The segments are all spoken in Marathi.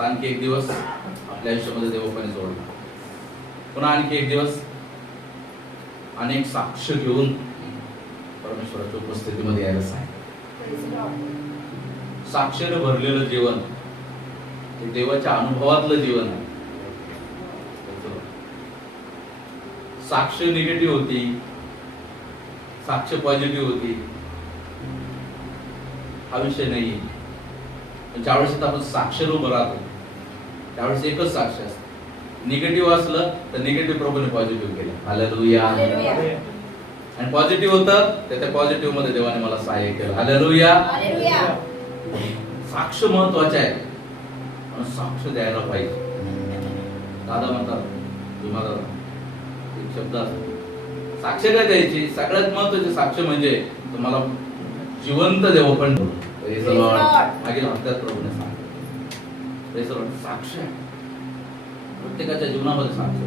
असा आणखी एक दिवस आपल्या आयुष्यामध्ये देवपणे जोडला. पुन्हा आणखी एक दिवस अनेक साक्ष घेऊन परमेश्वराच्या उपस्थितीमध्ये यायला सांगितलं. साक्षेने भरलेलं जीवन हे देवाच्या अनुभवातलं जीवन आहे. साक्ष निगेटिव्ह होती, साक्ष पॉझिटिव्ह होती, हा विषय नाही. ज्यावेळेस आपण साक्षर उभं राहतो त्यावेळेस एकच साक्ष असते. निगेटिव्ह असलं तर निगेटिव्ह प्रभूने पॉझिटिव्ह केलं. हालेलुया. आणि पॉझिटिव्ह होतं तर त्या पॉझिटिव्ह मध्ये देवाने मला सहाय्य केलं. हालेलुया. साक्ष महत्वाचे आहे, साक्ष द्यायला पाहिजे. दादा म्हणतात तुम्हाला एक शब्द असतो, साक्ष काय द्यायची. सगळ्यात महत्वाची साक्ष म्हणजे तुम्हाला जिवंत देव पण मागील हप्त्यात प्रभूने सांगितलं. साक्ष आहे प्रत्येकाच्या जीवनामध्ये. साक्ष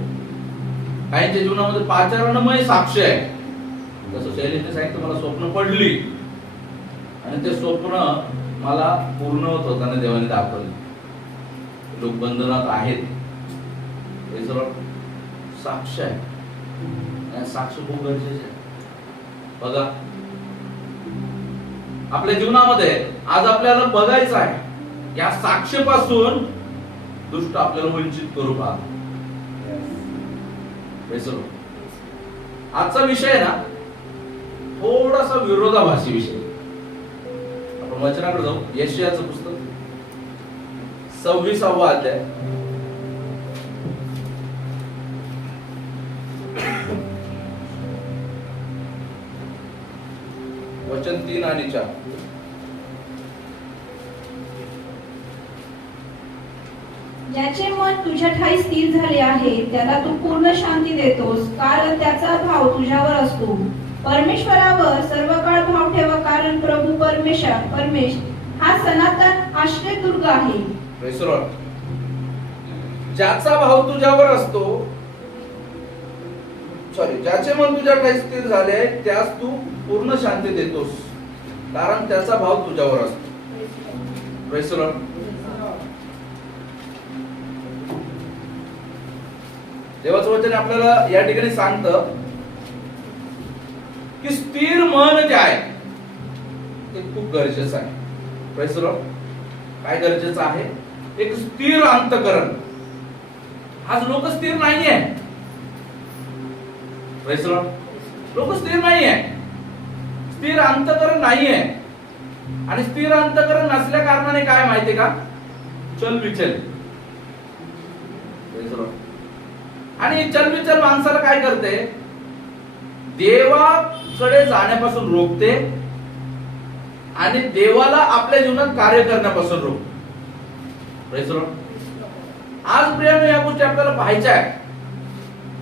काहींच्या जीवनामध्ये पाचारणमय साक्ष आहे. जसं शैलेशने सांगितलं, मला स्वप्न पडली आणि ते स्वप्न मला पूर्ण होत होताना देवाने दाखवले. लोक बंधनात आहेत, हे सर्व साक्ष आहे. साक्ष खूप गरजेचे आहे. बघा आपल्या जीवनामध्ये आज आपल्याला बघायचं आहे, या साक्षेपासून दुष्ट आपल्याला वंचित करू पाहतो. आजचा विषय ना थोडासा विरोधाभासी विषय. आपण वचनाकडे जाऊ. यशायाचं पुस्तक 26वा अध्याय वचन 3 आणि 4. ज्याचे मन तुझ्या ठाई स्थिर झाले आहे त्याला तू पूर्ण शांती देतोस, कारण त्याचा भाव तुझ्यावर असतो. परमेश्वरावर सर्व काळ भाव ठेवा, कारण प्रभू परमेश हा सनातन आश्रय दुर्ग आहे. ज्याचा भाव तुझ्यावर असतो, ज्याचे मन तुझ्या ठाई स्थिर झाले त्यास तू पूर्ण शांती देतोस, कारण त्याचा भाव तुझ्यावर असतो. Praise the Lord. देवाचं वचन आपल्याला या ठिकाणी सांगतं की स्थिर मन जे आहे ते खूप गरजेचं आहे. Praise the Lord. काय गरजेचं आहे? एक स्थिर अंतःकरण. आज लोक स्थिर नाहीये. Praise the Lord. लोक स्थिर नाहीये, स्थिर अंतःकरण नाहीये. आणि स्थिर अंतःकरण नसल्या कारणाने काय माहितीये का? चलबिचल. Praise the Lord. आणि चलबिचल माणसाला काय करते? देवाकडे जाण्यापासून रोखते आणि देवाला आपल्या जीवनात कार्य करण्यापासून रोखते. Praise the Lord. आज प्रियानो या गोष्टी आपल्याला पाहायच्या आहे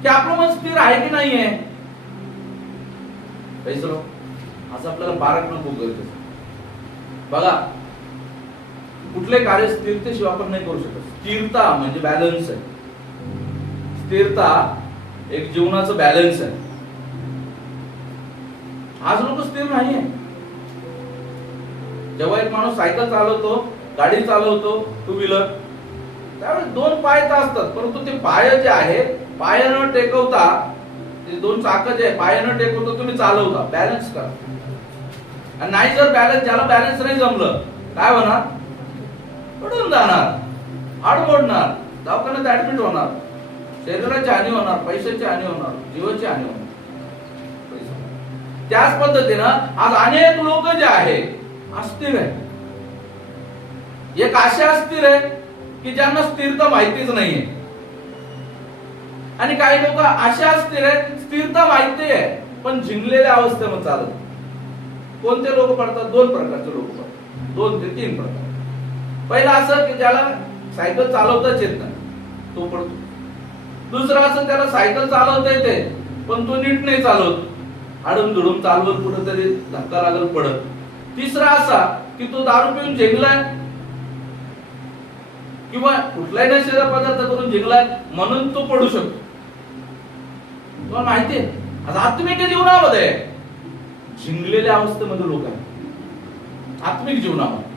की आपलं मन स्थिर आहे की नाहीये. Praise the Lord. आज आपल्याला बाळगणं खूप गरजेचं आहे. बघा कुठले कार्य स्थिरतेशिवाय आपण नाही करू शकत. स्थिरता म्हणजे बॅलन्स आहे. स्थिरता एक जीवनाचं बॅलन्स आहे. आज लोक स्थिर नाहीये. जेव्हा एक माणूस सायकल चालवतो, गाडी चालवतो, टू व्हीलर, त्यावेळेस दोन पाय तर असतात, परंतु ते पाय जे आहे पाय न टेकवता, ते दोन चाकं जे पाय न टेकवता तुम्ही चालवता, बॅलन्स करा. आणि नाही जर बॅलन्स, ज्याला बॅलन्स नाही जमलं काय होणार? पडून जाणार, हाड मोडणार, दवाखान्यात ऍडमिट होणार, शरीराची हानी होणार, पैशाची हानी होणार, जीवाची हानी होणार. त्याच पद्धतीनं आज अनेक लोक जे आहे अस्थिर आहे. एक असे अस्थिर आहे की ज्यांना स्थिरता माहितीच नाहीये. आणि काही लोक असे अस्थिर आहेत, स्थिरता माहिती आहे पण झिंगलेल्या अवस्थेमध्ये चालत. कोणते लोक पडतात? दोन प्रकारचे लोक पडतात, 2 ते 3 प्रकार. पहिला असं की ज्याला सायकल चालवताच येत नाही, तो पडतो. दुसरा असं त्याला सायकल चालवता येते पण तो नीट नाही चालवत, आडून धुडून चालवत, कुठेतरी धक्का लागल पडत. तिसरा असा की तो दारू पिऊन झिंगलाय किंवा कुठलाही नशेचा पदार्थ करून झिंगलाय म्हणून तो पडू शकतो. तुम्हाला माहितीये आज आत्मिक जीवनामध्ये झिंगलेल्या अवस्थेमध्ये लोक आहेत. आत्मिक जीवनामध्ये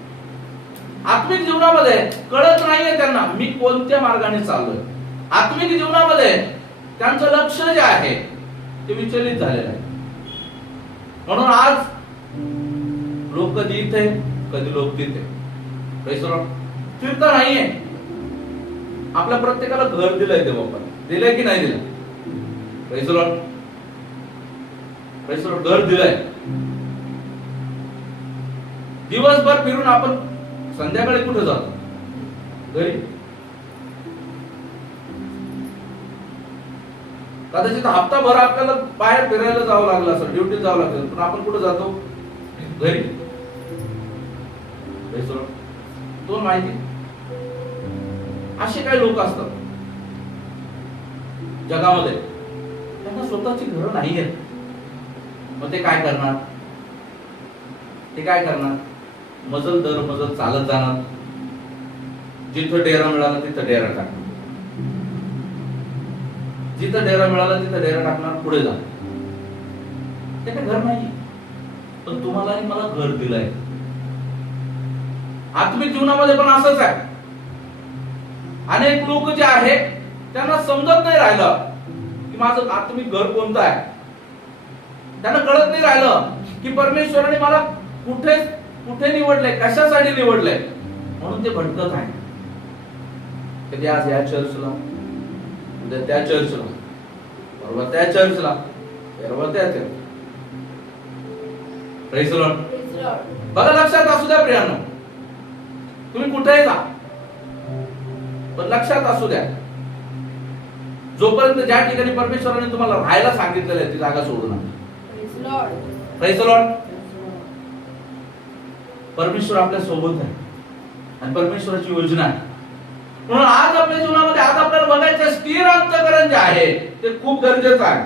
आत्मिक जीवनामध्ये कळत नाहीये त्यांना मी कोणत्या मार्गाने चाललोय. आत्मिक जीवनामध्ये त्यांचं लक्ष जे आहे ते विचलित झालेलं आहे. म्हणून आज लोक कधी इथे कधी लोक तिथे फिरता नाहीये. आपल्या प्रत्येकाला घर दिलंय देवाने, दिलंय की नाही दिलं? Praise the Lord. Praise the Lord. घर दिलंय. दिवसभर फिरून आपण संध्याकाळी कुठे जातो? घरी. कदाचित हप्ताभर आपल्याला बाहेर फिरायला जावं लागलं असं, ड्युटी जावं लागलं, पण आपण कुठे जातो? घरी. तो माहिती. असे काही लोक असतात जगामध्ये, त्यांना स्वतःची घरं नाही आहेत. मग ते काय करणार? ते काय करणार? मजल दर मजल चालत जाणार. जिथं डेरा मिळाला तिथं डेरा टाकणार. जिथं डेरा मिळाला तिथं डेरा टाकणार, पुढे जाणार. ते काय घर नाही. पण तुम्हाला आणि मला घर दिलंय. आत्मिक जीवनामध्ये पण असंच आहे. अनेक लोक जे आहे त्यांना समजत नाही राहिलं की माझं आत्मिक घर कोणतं आहे. त्यांना कळत नाही राहिलं की परमेश्वराने मला कुठे कुठे निवडलंय, कशासाठी निवडलंय. म्हणून ते भटकत आहे. कधी आज या चर्चला, उद्या त्या चर्चला, परवा त्या चर्चला, परवा त्या चर्च. Praise the Lord. बघा, लक्षात असू द्या प्रियानो, तुम्ही कुठेही जा, पण लक्षात असू द्या, जोपर्यंत ज्या ठिकाणी परमेश्वराने तुम्हाला राहायला सांगितलेलं आहे ती जागा सोडू नका. Praise the Lord. परमेश्वर आपल्या सोबत आहे आणि परमेश्वराची योजना आहे. म्हणून आज आपल्या जीवनामध्ये आज आपल्याला बघायचं स्थिर अंतःकरण जे आहे ते खूप गरजेचं आहे.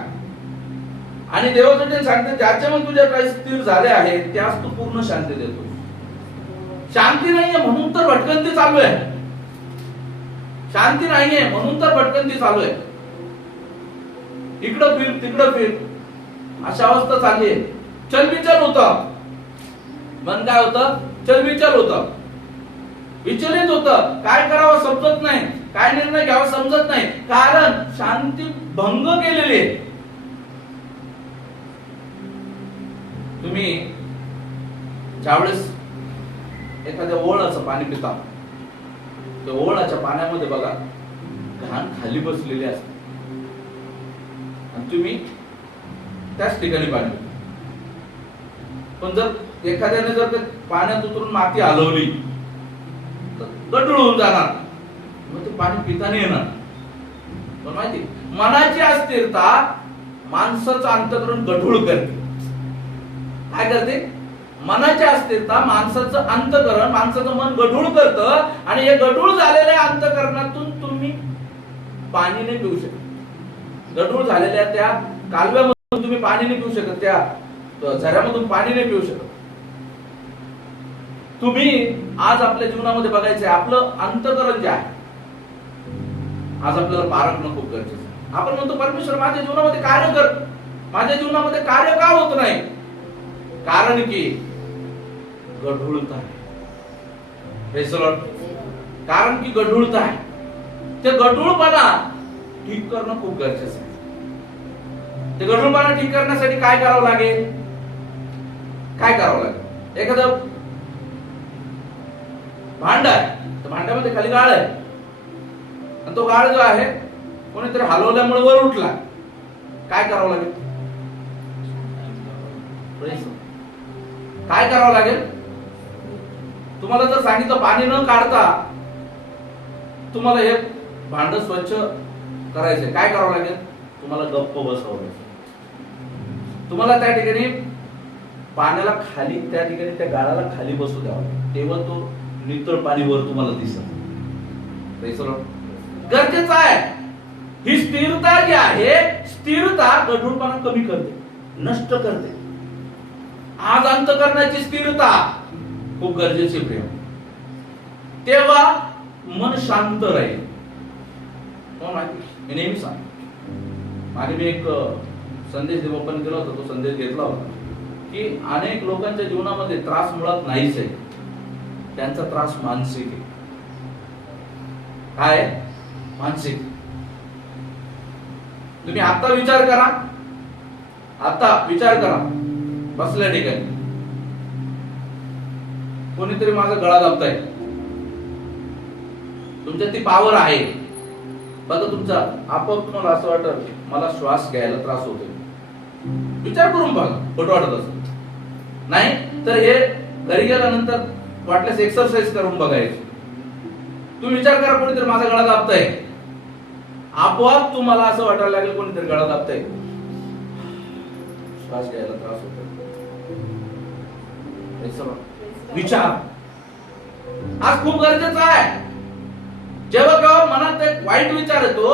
आणि देवाचे सांगते ज्याच्या मग तुझ्या काही स्थिर झाले आहे त्यास तू पूर्ण शांती देतो. शांती नाहीये म्हणून तर भटकंती चालू आहे. शांती नाहीये म्हणून तर भटकंती चालू आहे. इकडं फिर तिकडं फिर अशा अवस्था चालली आहे. चलबिचल होतं. मन काय होतं? चलबिचल होतं. विचलित होतं. काय करावं समजत नाही, काय निर्णय घ्यावा समजत नाही, कारण शांती भंग केलेली आहे. तुम्ही ज्यावेळेस एखाद्या ओळाचं पाणी पिता, त्या ओळाच्या पाण्यामध्ये बघा घाण खाली बसलेली असते आणि तुम्ही त्याच ठिकाणी पाणी पिता. पण जर एखाद्याने जर ते पाण्यात उतरून माती हलवली तर गढूळ होऊन जाणार, मग ते पाणी पिता नाही येणार. पण माहिती, मनाची अस्थिरता माणसाचं अंतःकरण गढूळ करते. काय करते? मनाची अस्थिरता माणसाचं अंतःकरण, माणसाचं मन गढूळ करतं. आणि हे गढूळ झालेल्या अंतःकरणातून तुम्ही पाणी नाही पिऊ शकत. गढूळ झालेल्या त्या कालव्यामधून तुम्ही पाणी नाही पिऊ शकत, त्या झऱ्यामधून पाणी नाही पिऊ शकत. तुम्ही आज आपल्या जीवनामध्ये बघायचंय आपलं अंतःकरण जे आहे, आज आपल्याला पारखणं खूप गरजेचं आहे. आपण म्हणतो परमेश्वर माझ्या जीवनामध्ये कार्य कर, माझ्या जीवनामध्ये कार्य का होत नाही? कारण की गढूळता आहे. Praise the Lord. कारण की गढूळता आहे. ते गढूळपणा ठीक करणं खूप गरजेचं आहे. ते गढूळपणा ठीक करण्यासाठी काय करावं लागेल? काय करावं लागेल? एखादं भांड आहे, तर भांड्यामध्ये खाली गाळ आहे आणि तो गाळ जो आहे कोणीतरी हलवल्यामुळे वर उठला. काय करावं लागेल? काय करावं लागेल? तुम्हाला जर सांगितलं पाणी न काढता तुम्हाला हे भांड स्वच्छ करायचंय, काय करावं लागेल? तुम्हाला गप्प बसावं लागेल. तुम्हाला त्या ठिकाणी पाण्याला खाली, त्या ठिकाणी त्या गाळाला खाली बसू द्यावं, तेव्हा तो नितळ पाणी वर तुम्हाला दिसत. गरजेचं आहे. ही स्थिरता जी आहे, स्थिरता गढूळपणा कमी करते, नष्ट करते. आज अंतःकरणाची स्थिरता खूप गरजेची प्रेम, तेव्हा मन शांत राहील. मी नेहमी सांग, मागे मी एक संदेश देवपन केला होता, तो संदेश घेतला होता की अनेक लोकांच्या जीवनामध्ये त्रास मुळात नाहीच आहे. त्यांचा त्रास मानसिक आहे. काय मानसिक. तुम्ही आता विचार करा, आता विचार करा, बसल्या ठिकाणी कोणीतरी माझा गळा दाबताय, तुमच्यात ती पावर आहे बघा, तुमचा आपोआप तुम्हाला असं वाटत मला श्वास घ्यायला त्रास होतोय. विचार करून बघा, खोटं वाटत असं नाही तर हे घरी गेल्यानंतर वाटल्यास एक्सरसाइज करून बघायची. तुम्ही विचार करा, कोणीतरी माझा गळा दाबताय, आपोआप तुम्हाला असं वाटायला लागेल कोणीतरी गळा दाबताय, श्वास घ्यायला त्रास होतो. विचार आज खूप गरजेचा आहे. जेव्हा केव्हा मनात एक वाईट विचार येतो,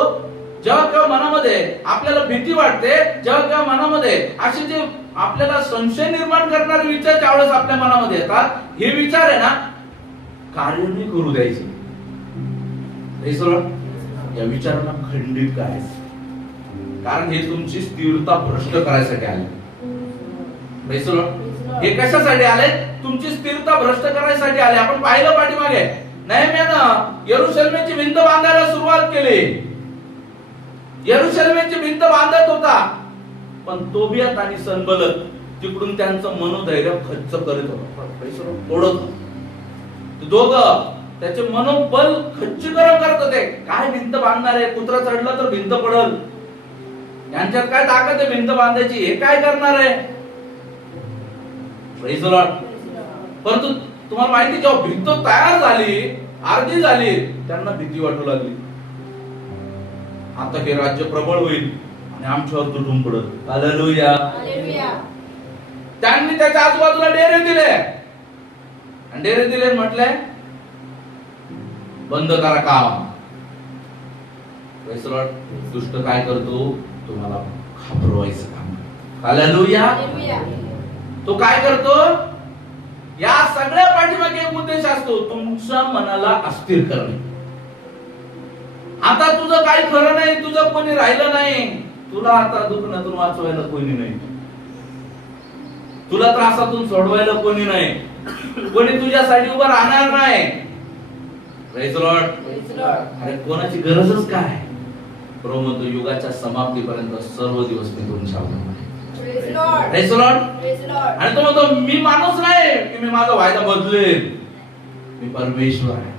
जेव्हा केव्हा मनामध्ये आपल्याला भीती वाटते, जेव्हा केव्हा मनामध्ये असे जे आपल्याला संशय निर्माण करणारे विचार ज्यावेळेस आपल्या मनामध्ये येतात, हे विचार आहे ना कार्य नाही करू द्यायचे. या विचारांना खंडित करायचं, कारण हे तुमची स्थिरता भ्रष्ट करायसाठी आले. हे कशासाठी आले? तुमची स्थिरता भ्रष्ट करायसाठी आले. आपण पाहिलं पाठीमागे नेहम्यानं यरुशलेमची भिंत बांधायला सुरुवात केली. यरुशलेमची भिंत बांधत होता, पण तोबियात आणि सनबलत तिकडून त्यांचं मनोधैर्य खच्च करीत होतं, तोडत. दोघं त्याचे मनोबल खच्चीकरण करत होते. काय भिंत बांधणार आहे, कुत्रा चढला तर भिंत पडल, यांच्यात काय ताकद आहे भिंत बांधायची, हे काय करणार आहे. परंतु तुम्हाला माहिती, जेव्हा भिंत तयार झाली, अर्धी झाली, त्यांना भीती वाटू लागली. आता हे राज्य प्रबळ होईल आणि आमच्यावर तुटून पडत. हालेलुया. त्यांनी त्याच्या आजूबाजूला डेरे दिले, आणि डेरे दिले म्हटले बंद करा काम. दुष्ट काय करतो? तुम्हाला घाबरवायचं काम. हालेलुया. तो काय करतो? या सगळ्या पाठीमागे एक उद्देश असतो, तुमच्या मनाला अस्थिर करणे. आता तुझं काही खरं नाही, तुझं कोणी राहिलं नाही, तुला आता दुखण्यातून वाचवायला कोणी नाही, तुला त्रासातून सोडवायला कोणी नाही, कोणी तुझ्यासाठी उभं राहणार नाही. Praise Lord. अरे कोणाची गरजच काय? प्रभू म्हणतो युगाच्या समाप्तीपर्यंत सर्व दिवस मी तुमच्यावर. Praise Lord. आणि तो म्हणतो मी माणूस नाही की मी माझा वायदा बदलेल, मी परमेश्वर आहे,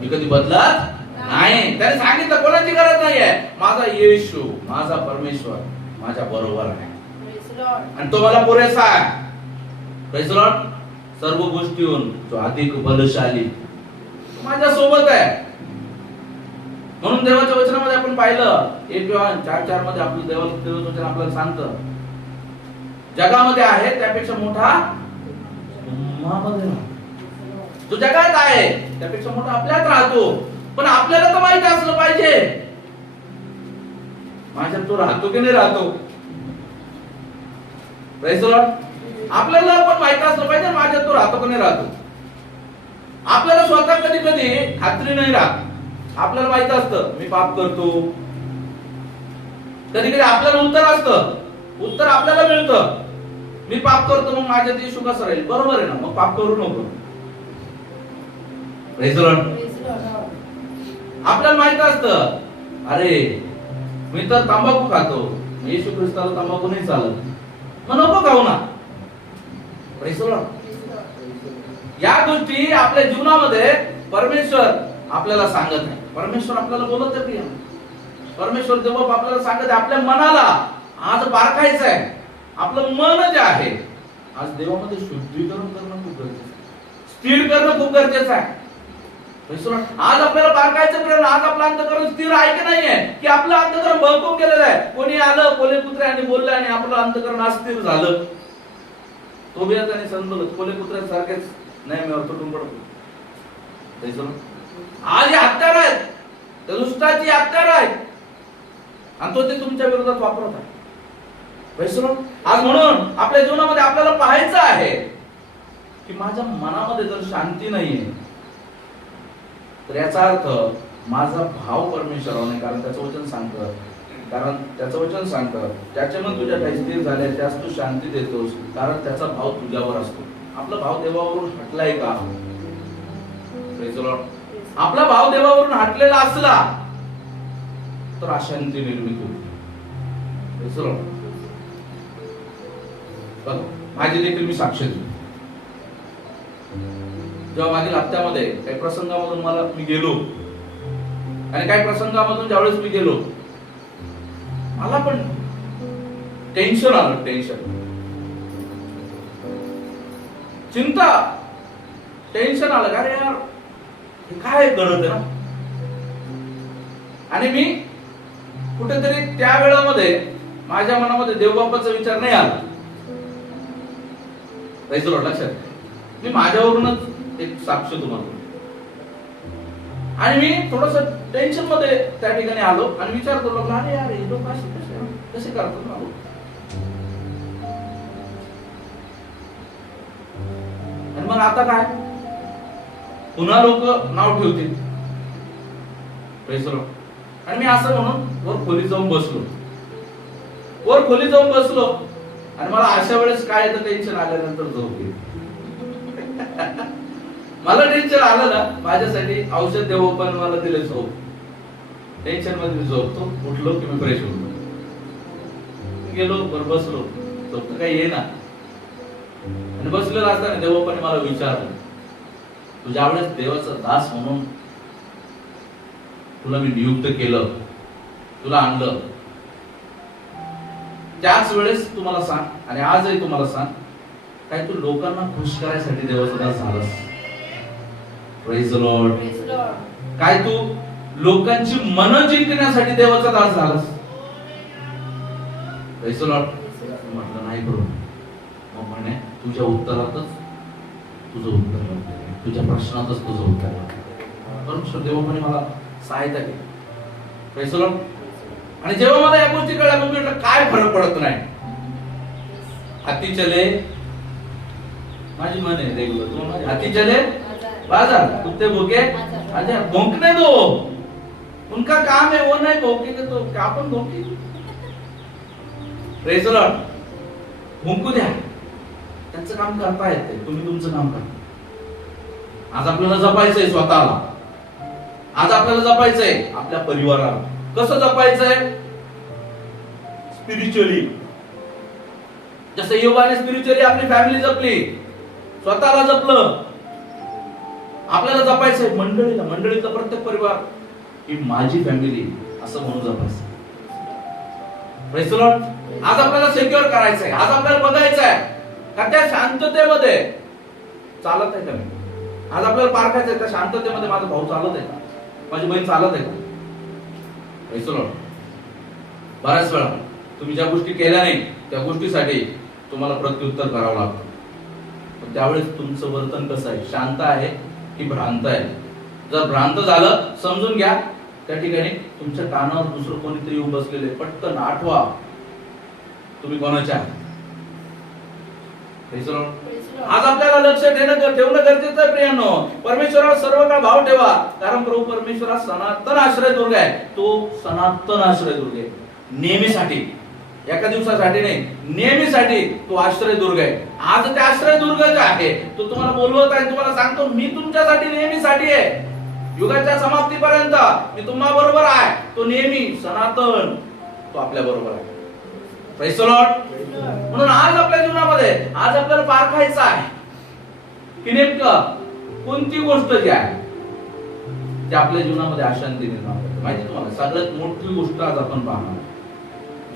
मी कधी बदलत नाही. त्याने सांगितलं कोणाची गरज नाहीये, माझा येशू, माझा परमेश्वर माझ्या बरोबर आहे, आणि तो मला पुरेसा आहे. Praise Lord. सर्व गोष्टीहून जो अधिक बलशाली माझ्या सोबत आहे. म्हणून देवाच्या वचनामध्ये आपण पाहिलं 1 योहान 4:4 मध्ये आपलं देवाचं वचन आपल्याला सांगतं, जगामध्ये आहे त्यापेक्षा मोठा तो जगात आहे त्यापेक्षा मोठा आपल्यात राहतो. पण आपल्याला तर माहित असलं पाहिजे माझ्यात तो राहतो की नाही राहतो. Praise Lord. आपल्याला पण माहित असलं पाहिजे माझ्यात तो राहतो की नाही राहतो. आपल्याला स्वतः कधी कधी खात्री नाही राहत. आपल्याला माहित असतं मी पाप करतो, कधी कधी आपल्याला उत्तर असतं, उत्तर आपल्याला मिळतं मी पाप करतो, मग माझ्यात येशू कसं राहील. बरोबर आहे ना, मग पाप करू नको. Praise Lord. आपल्याला माहित असतं अरे मी तर तंबाखू खातो, येशू ख्रिस्ताला तंबाखू नाही चालत, मग नको खाऊ ना. Praise Lord. या गोष्टी आपल्या जीवनामध्ये परमेश्वर आपल्याला सांगत नाही. परमेश्वर आपल्याला बोलत आहे. परमेश्वर जेव्हा आपल्याला सांगत आहे आपल्या मनाला आज बारकायचं आहे, आपलं मन जे आहे आज देवामध्ये शुद्धीकरण करणं खूप गरजेचं आहे, स्थिर करणं खूप गरजेचं आहे. आज आपल्याला बारकायचं प्रेरणा, आज आपलं अंतःकरण स्थिर आहे की नाहीये, की आपलं अंतःकरण बळकून गेलेलं आहे. कोणी आलं कोले कुत्र्याने बोललं आणि आपलं अंतःकरण अस्थिर झालं. तोबियात आणि सनबलत कोले कुत्र्यासारखेच नेहमीवर तुटून पडतो. आज हे हत्यार आहेत, त्या दुष्टाची हत्यार आहेत, आणि तो ते तुमच्या विरोधात वापरत आहे. आज म्हणून आपल्या जीवनामध्ये आपल्याला पाहायचं आहे की माझ्या मनामध्ये जर शांती नाहीये तर याचा अर्थ माझा भाव परमेश्वरावर नाही. कारण त्याचं वचन सांगतं त्याचे मन तुझ्या ठायी स्थिर झाले त्यास तू शांती देतोस, कारण त्याचा भाव तुझ्यावर असतो. आपला भाव देवावरून हटलाय का? Praise the Lord. आपला भाव देवावरून हटलेला असला तर अशांती निर्मिती होती. Praise the Lord. बघा, माझी देखील मी साक्ष देतो. जेव्हा मागील हप्त्यामध्ये काही प्रसंगामधून मी गेलो आणि काही प्रसंगामधून ज्यावेळेस मी गेलो, मला पण टेन्शन आलं. चिंता, टेन्शन आलं. अरे यार, हे काय घडत आहे ना. आणि मी कुठेतरी त्या वेळामध्ये माझ्या मनामध्ये देवबापाचा विचार नाही आला. लक्षात, मी माझ्यावरूनच एक साक्ष तुम्हाला. आणि मी थोडस टेन्शन मध्ये त्या ठिकाणी आलो आणि विचार करू लागलो, अरे यार, हे लोक कसे करतात ना. आणि मग आता काय, पुन्हा लोक नाव ठेवतील. आणि मी असं म्हणून वर खोलीत जाऊन बसलो आणि मला अशा वेळेस काय येतं, टेन्शन आल्यानंतर झोप येईल. मला टेन्शन आलं ना, माझ्यासाठी औषध देव पण मला दिले झोप. टेन्शन मध्ये मी झोपतो, उठलो की मी फ्रेश होतो. गेलो वर बसलो, झोप तर काही येईना. आणि बसलेला असताना देवबापाने मला विचारलं, तू ज्यावेळेस देवाचा दास म्हणून तुला मी नियुक्त केलं, तुला आणलं, त्याच वेळेस तुम्हाला सांग आणि आजही तुम्हाला सांग, काय तू लोकांना खुश करायसाठी देवाचा दास झालास? Praise the Lord. काय तू लोकांची मन जिंकण्यासाठी देवाचा दास झालास? Praise the Lord. म्हटलं नाही बरोबर. मग म्हणे, तुझ्या उत्तरातच तुझं उत्तर, तुझ्या प्रश्नातच तुझं उत्तर. परमेश्वर देवाने मला सहायता केली. Praise the Lord. आणि जेव्हा मला या गोष्टी कळल्या, मग म्हटलं काय फरक पडत नाही. हाती चले, माझी मन आहे रेगुलर, हाती चले बाजार, कुत्ते भूखे अच्छा भौंकने दो, उनका काम है, वो नहीं भौंकेंगे तो क्या आपण भौंकी. Praise the Lord. भुंकू द्या, त्यांचं काम करता येते, तुम्ही तुमचं काम करा. आज आपल्याला जपायचंय स्वतःला, आज आपल्याला जपायचंय आपल्या परिवाराला. कसं जपायचंय? स्पिरिच्युअली. जसं योबाने स्पिरिच्युअली आपली फॅमिली जपली, स्वतःला जपलं. आपल्याला जपायचंय मंडळीचा प्रत्येक परिवार ही माझी फॅमिली असं म्हणून जपायचं. Praise the Lord. आज आपल्याला सिक्युअर करायचंय, आज आपल्याला बघायचंय का त्या शांततेमध्ये चालत आहे का मी. आज आपल्याला पारखायचंय त्या शांततेमध्ये माझा भाऊ चालत आहे का, माझी बहीण चालत आहे का. Praise the Lord. बऱ्याच वेळा तुम्ही ज्या गोष्टी केल्या नाही त्या गोष्टीसाठी तुम्हाला प्रत्युत्तर करावं लागतं. पण त्यावेळेस तुमचं वर्तन कसं आहे, शांत आहे की भ्रांत आहे. जर भ्रांत झालं, समजून घ्या त्या ठिकाणी तुमच्या कानावर दुसरं कोणीतरी येऊन बसलेले. पटकन आठवा तुम्ही कोणाच्या. आज आपल्याला लक्ष ठेवणं गरजेचं आहे प्रियांनो. परमेश्वरावर सर्व काळ भाव ठेवा, कारण प्रभू परमेश्वर हा सनातन आश्रय दुर्ग आहे. तो सनातन आश्रय दुर्ग आहे, नेहमीसाठी, एका दिवसासाठी नाही, नेहमीसाठी तो आश्रय दुर्ग आहे. आज ते आश्रय दुर्ग जे आहे तो तुम्हाला बोलवत आहे, तुम्हाला सांगतो मी तुमच्यासाठी नेहमीसाठी आहे. युगाच्या समाप्तीपर्यंत मी तुम्हा बरोबर आहे. तो नेहमी सनातन, तो आपल्या बरोबर आहे. Praise the Lord. म्हणून आज आपल्या जीवनामध्ये आज आपल्याला पारखायचं आहे की नेमकं कोणती गोष्ट जी आहे ती आपल्या जीवनामध्ये अशांती निर्माण करते. माहिती तुम्हाला, सगळ्यात मोठी गोष्ट आज आपण पाहणार,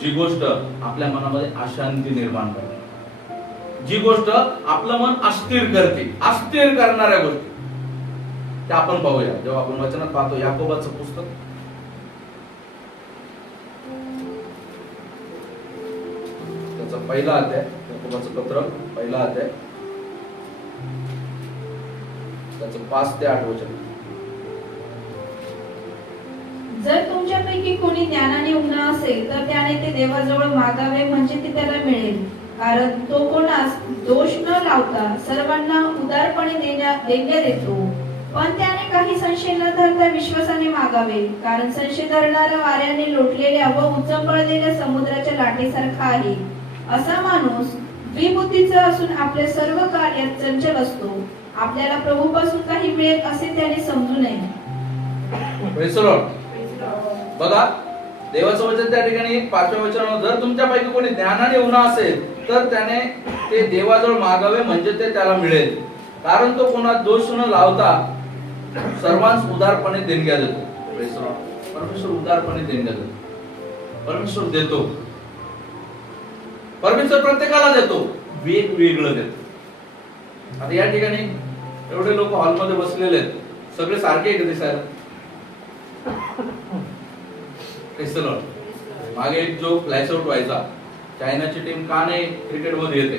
जी गोष्ट आपल्या मनामध्ये अशांती निर्माण करते, जी गोष्ट आपलं मन अस्थिर करते, अस्थिर करणाऱ्या गोष्टी त्या आपण पाहूया. जेव्हा आपण वचनात पाहतो याकोबाचं पुस्तक, त्याचा पहिला अध्याय, याकोबाचं पत्र पहिला अध्याय, त्याचं 5 ते 8 वचन. जर तुमच्यापैकी कोणी ज्ञानाने उन्हा असेल तर त्याने ते देवाजवळ मागावे, म्हणजे ते त्याला मिळेल. कारण तो कोणास दोष न लावता सर्वांना उदारपणे देण्या देतो. पण त्याने काही संशय न धरता विश्वासाने मागावे, कारण संशय धरणारा वाऱ्याने लोटलेल्या व उचंबळलेल्या समुद्राच्या लाटेसारखा आहे. असा माणूस द्विबुद्धीचा असून आपल्या सर्व कार्यात चंचल असतो. आपल्याला प्रभूपासून काही मिळेल असे त्याने समजू नये. Praise the Lord. बघा, देवाचं वचन त्या ठिकाणी 5व्या वचनामध्ये, जर तुमच्यापैकी कोणी ज्ञानाने उन्हा असेल तर त्याने ते देवाजवळ मागावे, म्हणजे ते त्याला मिळेल. कारण तो कोणा दोष न लावता सर्वांस उदारपणे देणग्या देतो. Praise the Lord. परमेश्वर उदारपणे देणग्या देतो. परमेश्वर देतो. परमेश्वर प्रत्येकाला देतो, वेगवेगळं देतो. आता या ठिकाणी एवढे लोक हॉलमध्ये बसलेले आहेत, सगळे सारखे आहे का दिसायला? मागे एक जो फ्लॅश आउट व्हायचा, चायनाची टीम का नाही क्रिकेट मध्ये येते,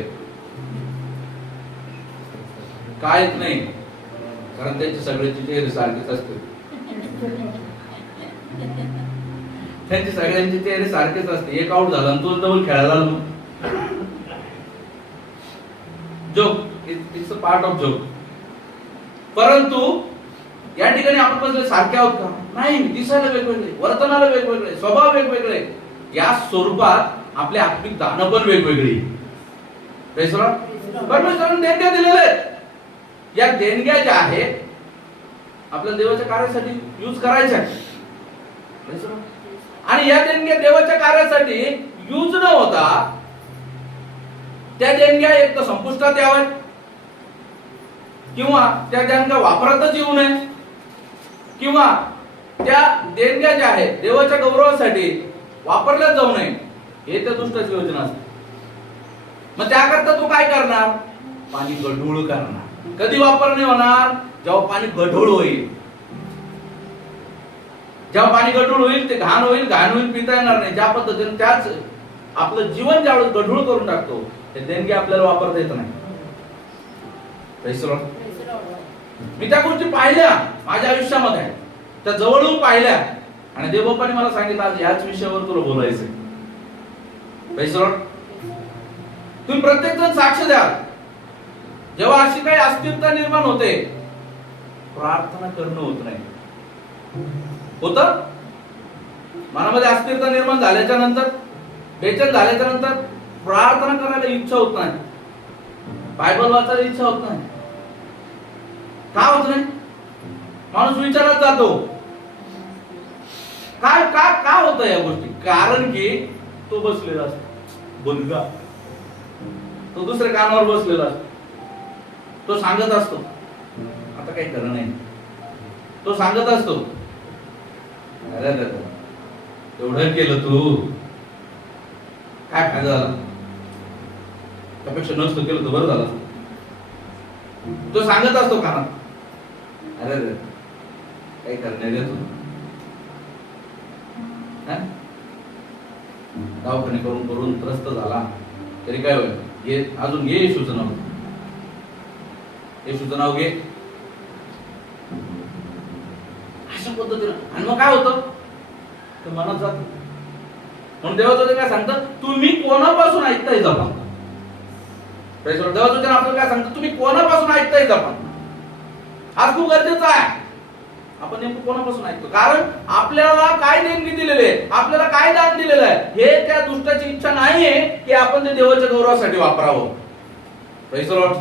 का येत नाही? कारण त्यांची सगळ्यांची चेहरे सारखेच असते. त्यांची सगळ्यांची चेहरे सारखेच असते. एक आउट झाला आणि तो डबल खेळायला लागलो. Joke, it's a part of joke. परंतु या ठिकाणी आपण बसले सारखे आहोत का? नाही. दिसायला वेगवेगळे, वर्तनाला वेगवेगळे, स्वभाव वेगवेगळे, या स्वरूपात आपले आत्मिक दान पण वेगवेगळी. परमेश्वराने देणग्या दिलेल्या आहेत. या देणग्या ज्या आहेत आपल्या देवाच्या कार्यासाठी यूज करायच्या. आणि या देणग्या देवाच्या कार्यासाठी यूज न होता त्या देणग्या एक तर संपुष्टात याव्यात, किंवा त्या देणग्या वापरातच येऊ नये, किंवा त्या देणग्या ज्या आहेत देवाच्या गौरवासाठी वापरल्या जाऊ नये, हे त्या दुष्टाची योजना असते. मग त्याकरता तू काय करणार? पाणी गढूळ करणार. कधी वापरणे होणार? जेव्हा पाणी गढूळ होईल. जेव्हा पाणी गढूळ होईल, ते घाण होईल, पिता येणार नाही. ज्या पद्धतीने त्याच आपलं जीवन ज्यावेळेस गढूळ करून टाकतो, ते देणगी आपल्याला वापरता येत नाही. मी त्या गोष्टी पाहिल्या माझ्या आयुष्यामध्ये, त्या जवळून पाहिल्या, आणि देवबापाने मला सांगितलं आज याच विषयावर तुला बोलायचंय. तुम्ही प्रत्येक जण साक्ष द्या. जेव्हा अशी काही अस्थिरता निर्माण होते, प्रार्थना करणं होत नाही. होत मनामध्ये अस्थिरता निर्माण झाल्याच्या नंतर, बेचैन झाल्याच्या नंतर प्रार्थना करायला इच्छा होत नाही, बायबल वाचायला इच्छा होत नाही. का होत नाही? माणूस विचारात जातो, काय का का होतं या गोष्टी? कारण की तो बसलेला असतो, बुलगा, तो दुसऱ्या कानावर बसलेला असतो. तो सांगत असतो आता काही खरं नाही. तो सांगत असतो, अरे एवढं केलं तू, काय फायदा झाला? त्यापेक्षा नसतं केलं तर बरं झालं. तो सांगत असतो कानात, अरे काही करण्यात येतो, दवाखाने करून करून त्रस्त झाला तरी काय होईल, अजून घे येशूचं नाव, येशूचं नाव घे, अशा पद्धतीनं. आणि मग काय होतं, ते मनात जात. म्हणून देवाचं काय सांगतं, तुम्ही कोणापासून ऐकताय जपा. देवाचं आपल्याला काय सांगतं, तुम्ही कोणापासून ऐकताय जपा. आज खूप गरजेचं आहे आपण नेमकं कोणापासून ऐकतो. कारण आपल्याला काय देणगी दिलेली आहे, आपल्याला काय दान दिलेलं आहे, हे त्या दुष्टाची इच्छा नाहीये की आपण ते देवाच्या गौरवासाठी वापरावं. Praise the Lord.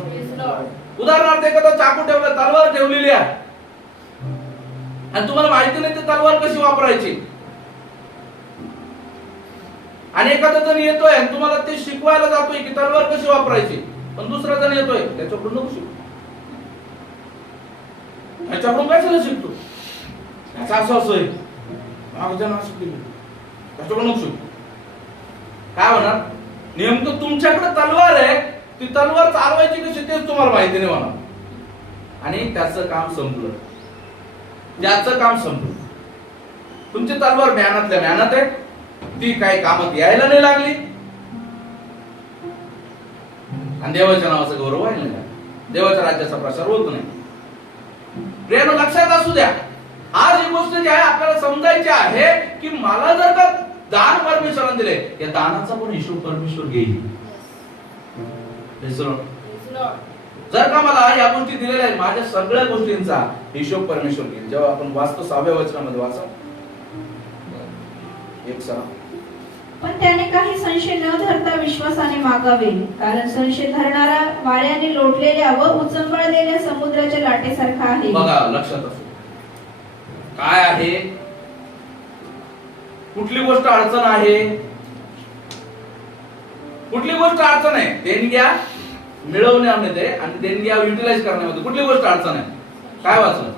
उदाहरणार्थ एखादा चाकू ठेवला, तलवार ठेवलेली आहे, आणि तुम्हाला माहिती नाही ते तलवार कशी वापरायची. आणि एखादा जण येतोय आणि तुम्हाला ते शिकवायला जातोय की तलवार कशी वापरायची, पण दुसरा जण येतोय त्याच्याकडून नको शिकू, त्याच्याकडून कशाला शिकतो, त्याचा असं असं आहे, त्याच्याकडून नको शिकतो. काय होणार? नेमकं तुमच्याकडे तलवार आहे, ती तलवार चालवायची कशी तेच तुम्हाला माहिती नाही होणार, आणि त्याचं काम संपलं, त्याचं काम संपलं. तुमची तलवार ज्ञानातल्या ज्ञानात आहे, ती काही कामात यायला नाही लागली, आणि देवाच्या नावाचा गौरव व्हायला नाही, देवाच्या राज्याचा प्रसार होत नाही. प्रेम लक्षात असू द्या, आज ही गोष्ट जी आहे आपल्याला समजायची आहे की मला जर का दान परमेश्वराने दिले, या दानाचा पण हिशोब परमेश्वर घेईल. जर का मला या गोष्टी दिलेल्या आहेत, माझ्या सगळ्या गोष्टींचा हिशोब परमेश्वर घेईल. जेव्हा आपण वाचतो 6व्या वचनामध्ये, वाचा एक 6, पण त्याने काही संशय न धरता विश्वासाने मागावे, कारण संशय धरणारा वाऱ्याने लोटलेल्या व उचंबळलेल्या समुद्राच्या लाटेसारखा आहे. बघा, लक्षात असो काय आहे, कुठली गोष्ट अडचण आहे, कुठली गोष्ट अडचण आहे, देणग्या मिळवण्यामध्ये आणि देणग्या युटिलाइज करण्यामध्ये कुठली गोष्ट अडचण आहे? काय वाचलं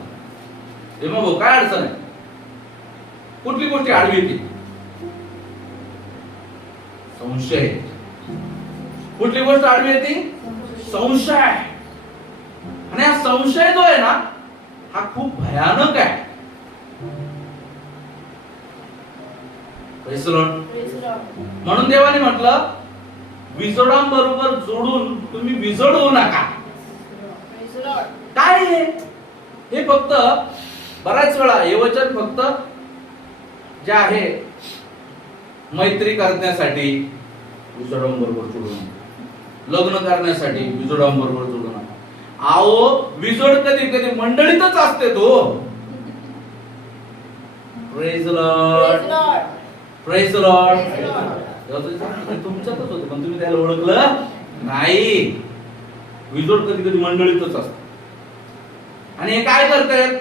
हेमा भाऊ, काय अडचण आहे? कुठली गोष्ट आडवी येते? संशय. कुठली गोष्ट आडवी येते? संशय. आणि हा संशय जो आहे ना, हा खूप भयानक आहे. म्हणून देवाने म्हटलं, विजोडांबरोबर जोडून तुम्ही विजोड होऊ नका. काय हे फक्त बऱ्याच वेळा हे वचन फक्त जे आहे मैत्री करण्यासाठी विजोडांबरोबर जोडू नका, लग्न करण्यासाठी विजोडांबरोबर जोडू नका. आओ, विजोड कधी कधी मंडळीतच असते तो. Praise Lord, praise Lord. तुमच्यातच होतं पण तुम्ही त्याला ओळखलं नाही. विजोड कधी कधी मंडळीतच असते. आणि हे काय करतात,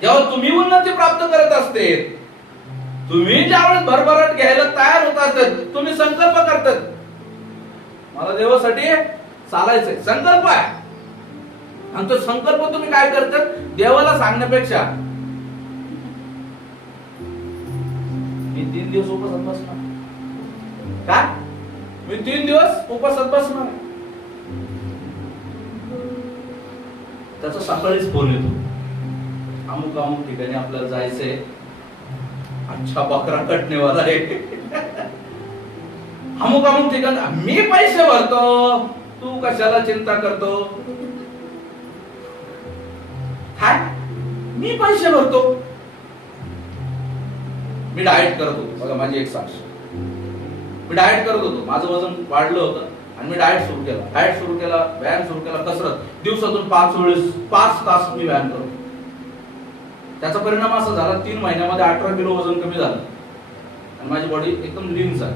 जेव्हा तुम्ही उन्नती प्राप्त करत असते, तुम्ही ज्यावेळेस भरभराट घ्यायला तयार होत असतात, तुम्ही संकल्प करतात, मला देवासाठी चालायचंय, संकल्प आहे. आणि तो संकल्प तुम्ही काय करतात, देवाला सांगण्यापेक्षा मी 3 दिवस उपासात बसणार. काय? मी 3 दिवस उपासात बसणार. त्याचा सकाळीच फोन येतो, अमुक अमुक ठिकाणी आपल्याला जायचंय, अच्छा बकरा कटणेवाला आहे. अमुक अमुक ठिकाणी मी पैसे भरतो, तू कशाला चिंता करतो? काय? मी पैसे भरतो, मी डाएट करत होतो. बघा माझी एक साक्ष, मी डाएट करत होतो, माझं वजन वाढलं होतं आणि मी डाएट सुरू केला, व्यायाम सुरू केला, कसरत. दिवसातून 5 तास मी व्यायाम करतो. त्याचा परिणाम असा झाला, 3 महिन्यामध्ये 18 किलो वजन कमी झालं आणि माझी बॉडी एकदम लीन झाली,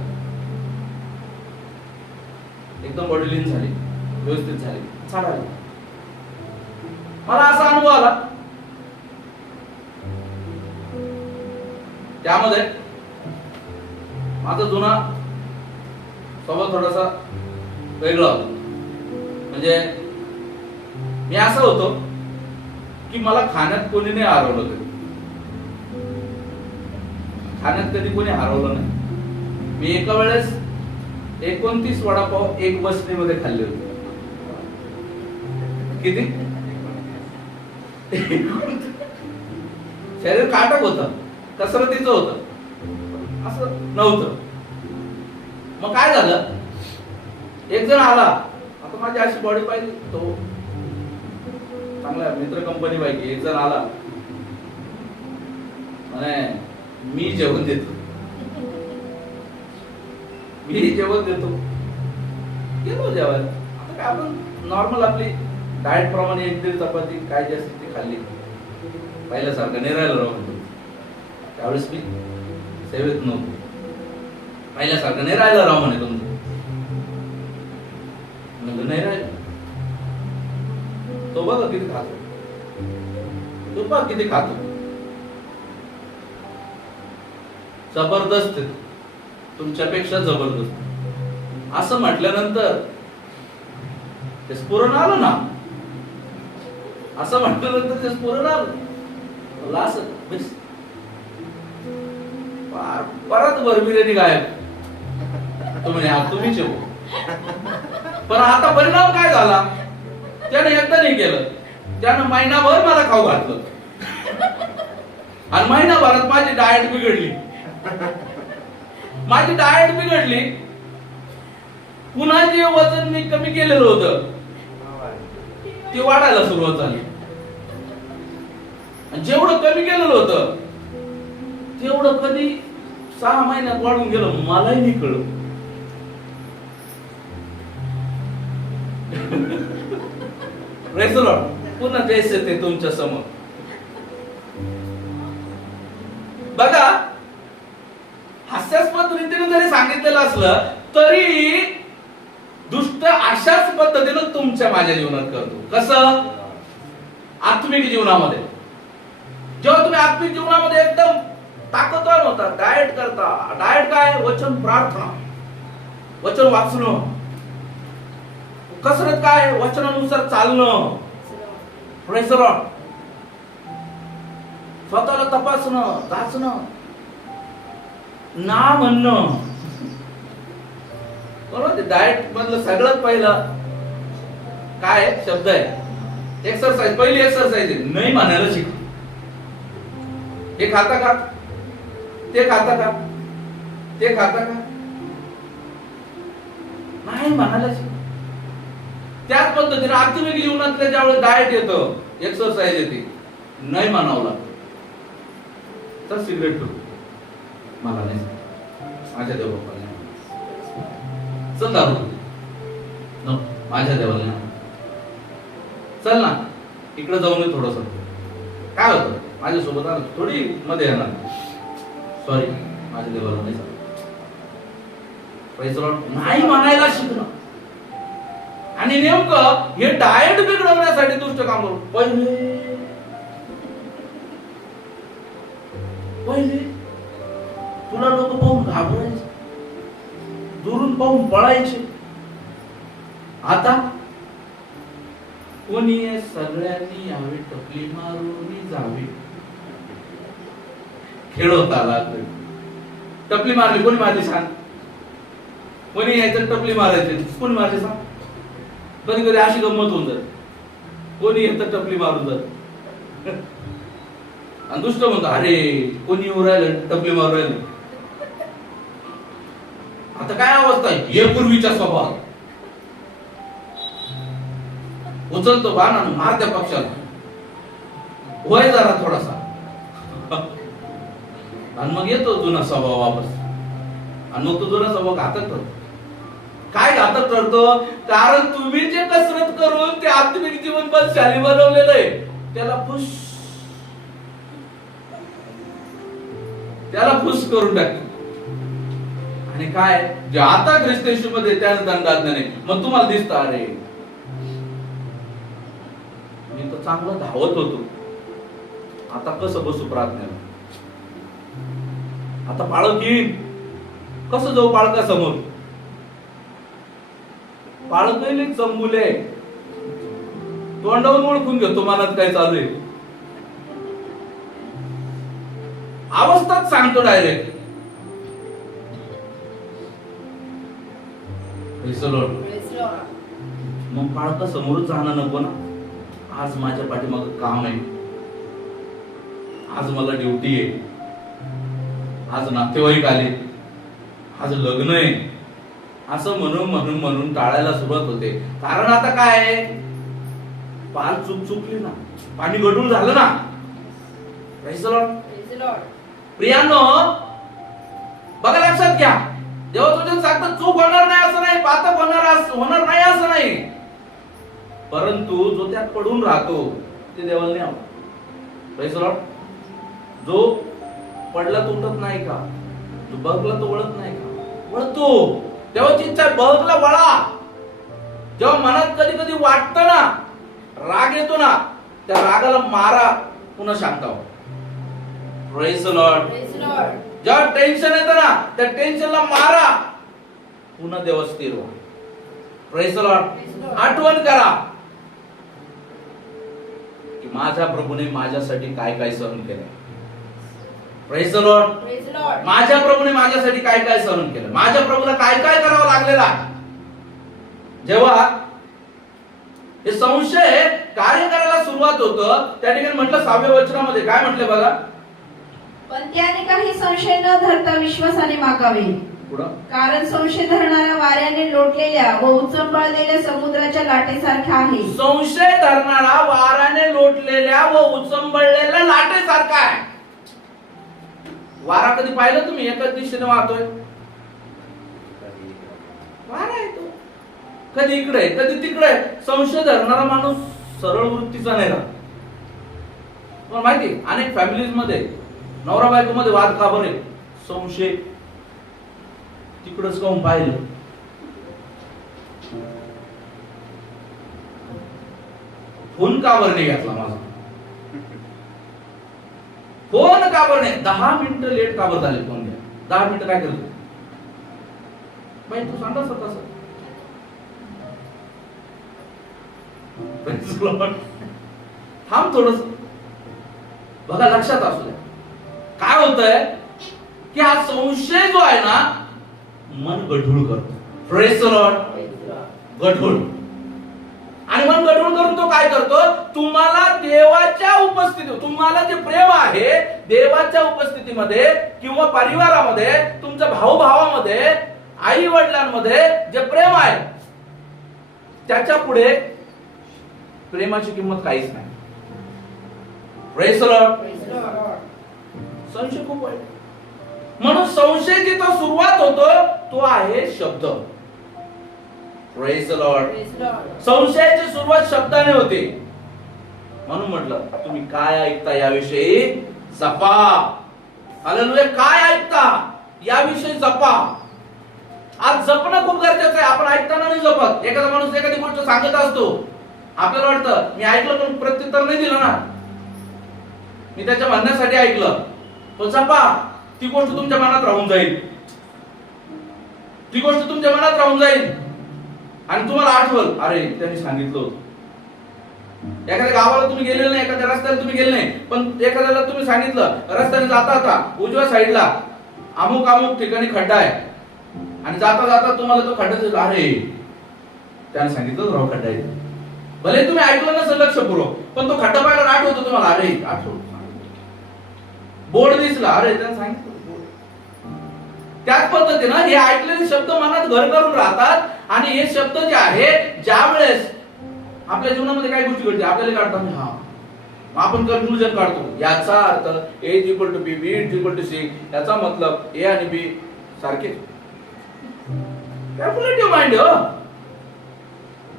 एकदम बॉडी लीन झाली, व्यवस्थित झाली, चालायला. मला असा अनुभव आला, त्यामध्ये माझा जुना स्वभाव थोडासा वेगळा होता. म्हणजे मी असं होतो की मला खाण्यात कोणी नाही हरवलं, कधी खाण्यात कधी कोणी हरवलं नाही. मी एका वेळेस 29 वडापाव एक बसनीमध्ये खाल्ले होते. किती? शरीर काटक होतं, कसरतीचं होतं, असं नव्हतं. मग काय झालं, एक जण आला, आता माझी अशी बॉडी पाहिजे, तो चांगला मित्र कंपनी पैकी एक जण आला, म्हणे मी जेवण देतो, मी जेवण देतो. गेलो जेवायला. आता काय आपण नॉर्मल आपली डाएट प्रमाणे 1-1.5 चपाती काय जे असते ती खाल्ली, पहिल्यासारखं नाही राहिलं राहून. त्यावेळेस मी सेवेत नव्हतो, पहिल्यासारखं नाही राहिलं राव म्हणे तुमचं. म्हणजे नाही राहिलं. तो बघा किती खातो, तो बघ किती खातो, जबरदस्त, तुमच्यापेक्षा जबरदस्त. असं म्हटल्यानंतर ते स्फुरण आलं ना, असं म्हटल्यानंतर ते स्फुरण आलं. असं परत भरबिर्याणी गायब. तुम्हीच येऊ. पण आता परिणाम काय झाला, त्याने एकदा नाही केलं, त्यानं महिनाभर मला खाऊ घातलं आणि महिनाभरात माझी डाएट बिघडली. पुन्हा जे वजन मी कमी केलेलं होतं ते वाढायला सुरुवात झाली. जेवढं कमी केलेलं होतं तेवढं कधी 6 महिन्यात वाढून गेलं मलाही नाही कळलं. पुन्हा जैसे ते तुमच्या समोर. बघा, हास्यास्पद रीतीने जरी सांगितलं केलेलं असलं तरी दुष्ट अशाच पद्धतीनं तुमच्या माझ्या जीवनात करतो. कसं? आत्मिक जीवनामध्ये जेव्हा तुम्ही आत्मिक जीवनामध्ये एकदम ताकदवान होता, डाएट करता. डाएट काय? वचन, प्रार्थना, वचन वाचणं. कसरत काय? वचनानुसार चालणं. Praise the Lord. स्वतःला तपासणं, जाचणं, ना म्हणणं. बरोबर. डाएट मधलं सगळ्यात पहिलं काय शब्द आहे? एक्सरसाइज. पहिली एक्सरसाइज आहे नाही म्हणायला शिक. हे खाता का? ते खाता का? ते खाता का? नाही म्हणायला शिक. त्याच पद्धतीने आत्मिक जीवनातल्या ज्यावेळेस डाएट येतं, एक्सरसाइज येते, नाही म्हणावं लागतं. तर सिगरेट पिऊ मला नाही, माझ्या देवाला नाही. चल दारू नो, माझ्या देवाला नाही. चल ना इकडे जाऊन थोडस. काय होतं? माझ्यासोबत आलं थोडी मध्ये येणार. सॉरी, माझ्या देवाला नाही. Praise the Lord. नाही म्हणायला शिकणं. आणि नेमकं हे डाएट बिघडवण्यासाठी दुष्ट काम करू. पहिले तुला लोक पाहून घाबरायचे, दुरून पाहून पळायचे. आता कोणी सगळ्यांनी यावे, टपली मारून जावे. खेळवत आला. टपली मारली. कोणी मारली सांग? कोणी यायचं टपली मारायची. कोणी मारली सांग? कधी कधी अशी गंमत होऊन जाते. कोणी येतं टपली मारून जात. आणि दुष्ट म्हणतो अरे कोणी येऊ राहिलं, टपली मारून राहिलं. आता काय अवस्था आहे? हे पूर्वीच्या स्वभाव. उचलतो बाण आणि मार त्या पक्षाला. वय जरा थोडासा आणि मग येतो जुना स्वभाव वापस. आणि मग तो जुना स्वभाव घातक करतो. काय घातक करतो? कारण तुम्ही जे कसरत करून ते आत्मिक जीवन बलशाली बनवलेलं आहे, त्याला फुस करून टाकतो. आणि काय जे आता ख्रिस्त येशूमध्ये त्याच दंडात नाही. मग तुम्हाला दिसतं अरे मी तर चांगलं धावत होतो, आता कसं बसू प्रार्थनेला. आता पाळक येईल, कसं जाऊ पाळका समोर? पाळक येईल चंबुले, तोंडावरून ओळखून घेतो मनात काय चालू आहे. अवस्थाच सांगतो डायरेक्ट. मग पाळका समोरच जाणं नको ना. आज माझ्या पाठीमाग काम आहे, आज मला ड्युटी आहे, आज नातेवाईक आले, आज लग्न आहे, असं म्हणून टाळायला सुरुवात होते. कारण आता काय पाल चुकली ना, पाणी गढूळ झालं ना. Praise the Lord. प्रियांनो बघा, लक्षात घ्या, जेव्हा तुझ्या सांगतात चूक होणार नाही असं नाही, पातक होणार नाही असं नाही, परंतु जो त्यात पडून राहतो ते देवाला नाही आवडत. Praise the Lord. जो पडला तो उठत नाही का? जो बघला तो वळत नाही का? वळतो. देवाची इच्छा बघला वळा. जेव्हा मनात कधी कधी वाटतं ना, राग येतो ना, त्या रागाला मारा, पुन्हा शांत व्हा. Praise the Lord. जेव्हा टेन्शन येतं ना, त्या टेन्शनला मारा, पुन्हा देव स्थिर व्हा. Praise the Lord. आठवण करा की माझ्या प्रभूने माझ्यासाठी काय काय सहन केलं. Praise the Lord. माझ्या प्रभूने माझ्यासाठी काय काय सहन केलं, माझ्या प्रभूला काय काय करावं लागलेला. जेव्हा हे संशय कार्य करायला सुरुवात होतं, त्या ठिकाणी म्हटलं 6व्या वचनामध्ये काय म्हटलं बघा. पण त्याने काही संशय न धरता विश्वासाने मागावे, कारण संशय धरणारा वाऱ्याने लोटलेल्या व उचंबळलेल्या समुद्राच्या लाटेसारखा आहे. संशय धरणारा वाऱ्याने लोटलेल्या व उचंबळलेल्या लाटेसारखा आहे. वारा कधी पाहिलं तुम्ही? एकाच दिशेने वाहतोय वारा आहे तो, कधी इकडे कधी तिकडे. संशय धरणारा माणूस सरळ वृत्तीचा नाही राहत. तुम्हाला माहिती, अनेक फॅमिलीज मध्ये नवरा बायको मध्ये वाद का बरे? संशय. तिकडच काऊन पाहिलं? फोन का बरं नाही घेतला माझा? फोन का बरं नाही? 10 मिनिटं लेट का बरं झाले फोन घ्या? 10 मिनिटं काय करतो बाई? तू सांगा सर तसं. थांब थोडस. बघा लक्षात असू द्या काय होतंय की हा संशय जो आहे ना मन गढूळ करतो. Praise the Lord. गढूळ. आणि मन गढूळ करून तो काय करतो? तुम्हाला देवाच्या उपस्थितीत, तुम्हाला जे प्रेम आहे देवाच्या उपस्थितीमध्ये किंवा परिवारामध्ये, तुमच्या भाऊ भावामध्ये, आई वडिलांमध्ये जे प्रेम आहे त्याच्या पुढे प्रेमाची किंमत काहीच नाही. Praise the Lord. संशय खूप वाईट. म्हणून संशय जिथं सुरुवात होतो तो आहे शब्द. Praise the Lord. संशयाची सुरुवात शब्दाने होते. म्हणून म्हटलं तुम्ही काय ऐकता याविषयी जपा. हालेलुया. काय ऐकता याविषयी जपा. आज जपणं खूप गरजेचं आहे. आपण ऐकताना नाही जपत. एखादा माणूस एखादी गोष्ट सांगत असतो, आपल्याला वाटतं मी ऐकलं पण प्रत्युत्तर नाही दिलं ना, मी त्याच्या म्हणण्यासाठी ऐकलं. तो जपा. ती गोष्ट तुमच्या मनात राहून जाईल. ती गोष्ट तुमच्या मनात राहून जाईल आणि तुम्हाला आठवल, अरे त्यांनी सांगितलं होतं. एखाद्या गावाला तुम्ही गेलेले नाही, एखाद्या रस्त्याला तुम्ही गेले नाही, पण एखाद्याला तुम्ही सांगितलं रस्त्याने जाता जाता उजव्या साईडला अमुक अमुक ठिकाणी खड्डा आहे, आणि जाता जाता तुम्हाला तो खड्डा दिसला, अरे त्याने सांगितलं राव खड्डा आहे. भले तुम्ही ऐकलं नसेल लक्षपूर्वक, पण तो खड्डा पाहिला आठवतो तुम्हाला, अरे आठवतो. बोर्ड दिसला, अरे त्याने सांगितलं. त्याच पद्धतीनं हे ऐकलेले शब्द मनात घर करून राहतात. आणि हे शब्द जे आहे ज्या वेळेस आपल्या जीवनामध्ये काही गोष्टी घडते आपल्याला काढतात, हा आपण कन्क्लुजन काढतो. याचा अर्थ A = B, B = C, याचा मतलब A आणि B सारखेच. कॅल्क्युलेटिव्ह माइंड हो.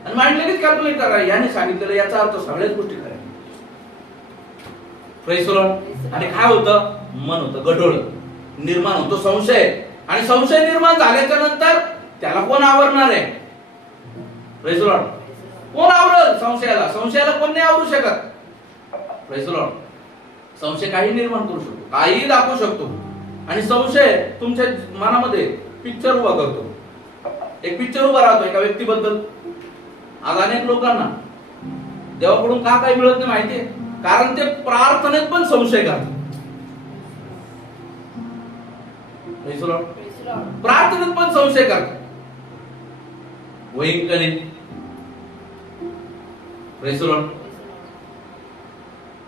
आणि माइंड लगेच कॅल्क्युलेट करा. याने सांगितलेलं याचा अर्थ सगळ्याच गोष्टी करा. Praise the Lord. आणि काय होतं? मन होतं गढूळ. निर्माण होतो संशय. आणि संशय निर्माण झाल्याच्या नंतर त्याला कोण आवरणार आहे? Praise the Lord. कोण आवरल संशयाला? संशयाला कोण नाही आवरू शकत. Praise the Lord. संशय काही निर्माण करू शकतो, काही दाखवू शकतो. आणि संशय तुमच्या मनामध्ये पिक्चर उभा करतो. एक पिक्चर उभा राहतो एका व्यक्तीबद्दल. आज अनेक लोकांना देवाकडून का काही मिळत नाही माहितीये? कारण ते प्रार्थनेत पण संशय करतात. प्रार्थनेत पण संशय करतात. वैंकलिक. Praise the Lord.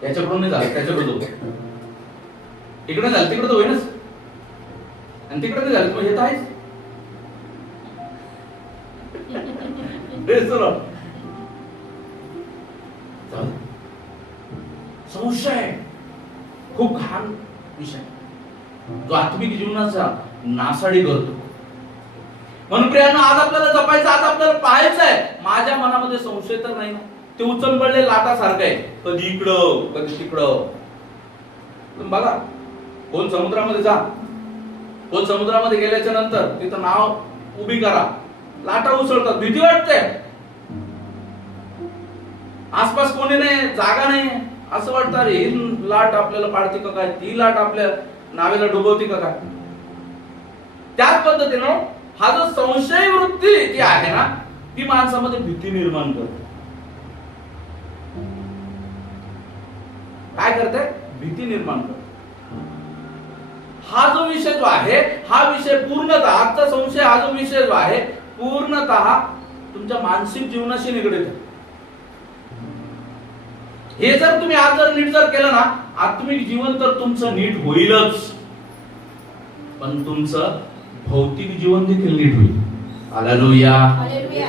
याच्याकडून नाही झालं त्याच्याकडे जाऊ. इकडे झालं तिकडे तर होईनच. आणि तिकडे नाही झालं मग हे तर आहेच. Praise the Lord. संशय खूप घाण विषय जो आत्मिक जीवनाचा नासाडी करतो. म्हणून प्रियांनो आज आपल्याला जपायचं, आज आपल्याला पाहायचं आहे माझ्या मनामध्ये संशय तर नाही ना. ते उचंबळले लाटासारखं आहे, कधी इकडं कधी तिकडं. बघा कोण समुद्रामध्ये जा, कोण समुद्रामध्ये गेल्याच्या नंतर तिथं नाव उभी करा, लाटा उसळतात, भीती वाटते. आसपास कोणी नाही, जागा नाही, असं वाटतं अरे ही लाट आपल्याला पाडते का काय, ती लाट आपल्या नावेला डुबवते का काय. त्याच पद्धतीनं हा जो संशय वृत्ती जी आहे ना ती माणसामध्ये भीती निर्माण करते. काय करते? भीती निर्माण करते. हा जो विषय जो आहे हा विषय पूर्णतः आजचा संशय हा जो विषय जो आहे पूर्णतः तुमच्या मानसिक जीवनाशी निगडीत आहे. हे जर तुम्ही आज जर नीट जर केलं ना आत्मिक जीवन तर तुमचं नीट होईलच, पण तुमचं भौतिक जीवन देखील नीट होईल. हालेलुया.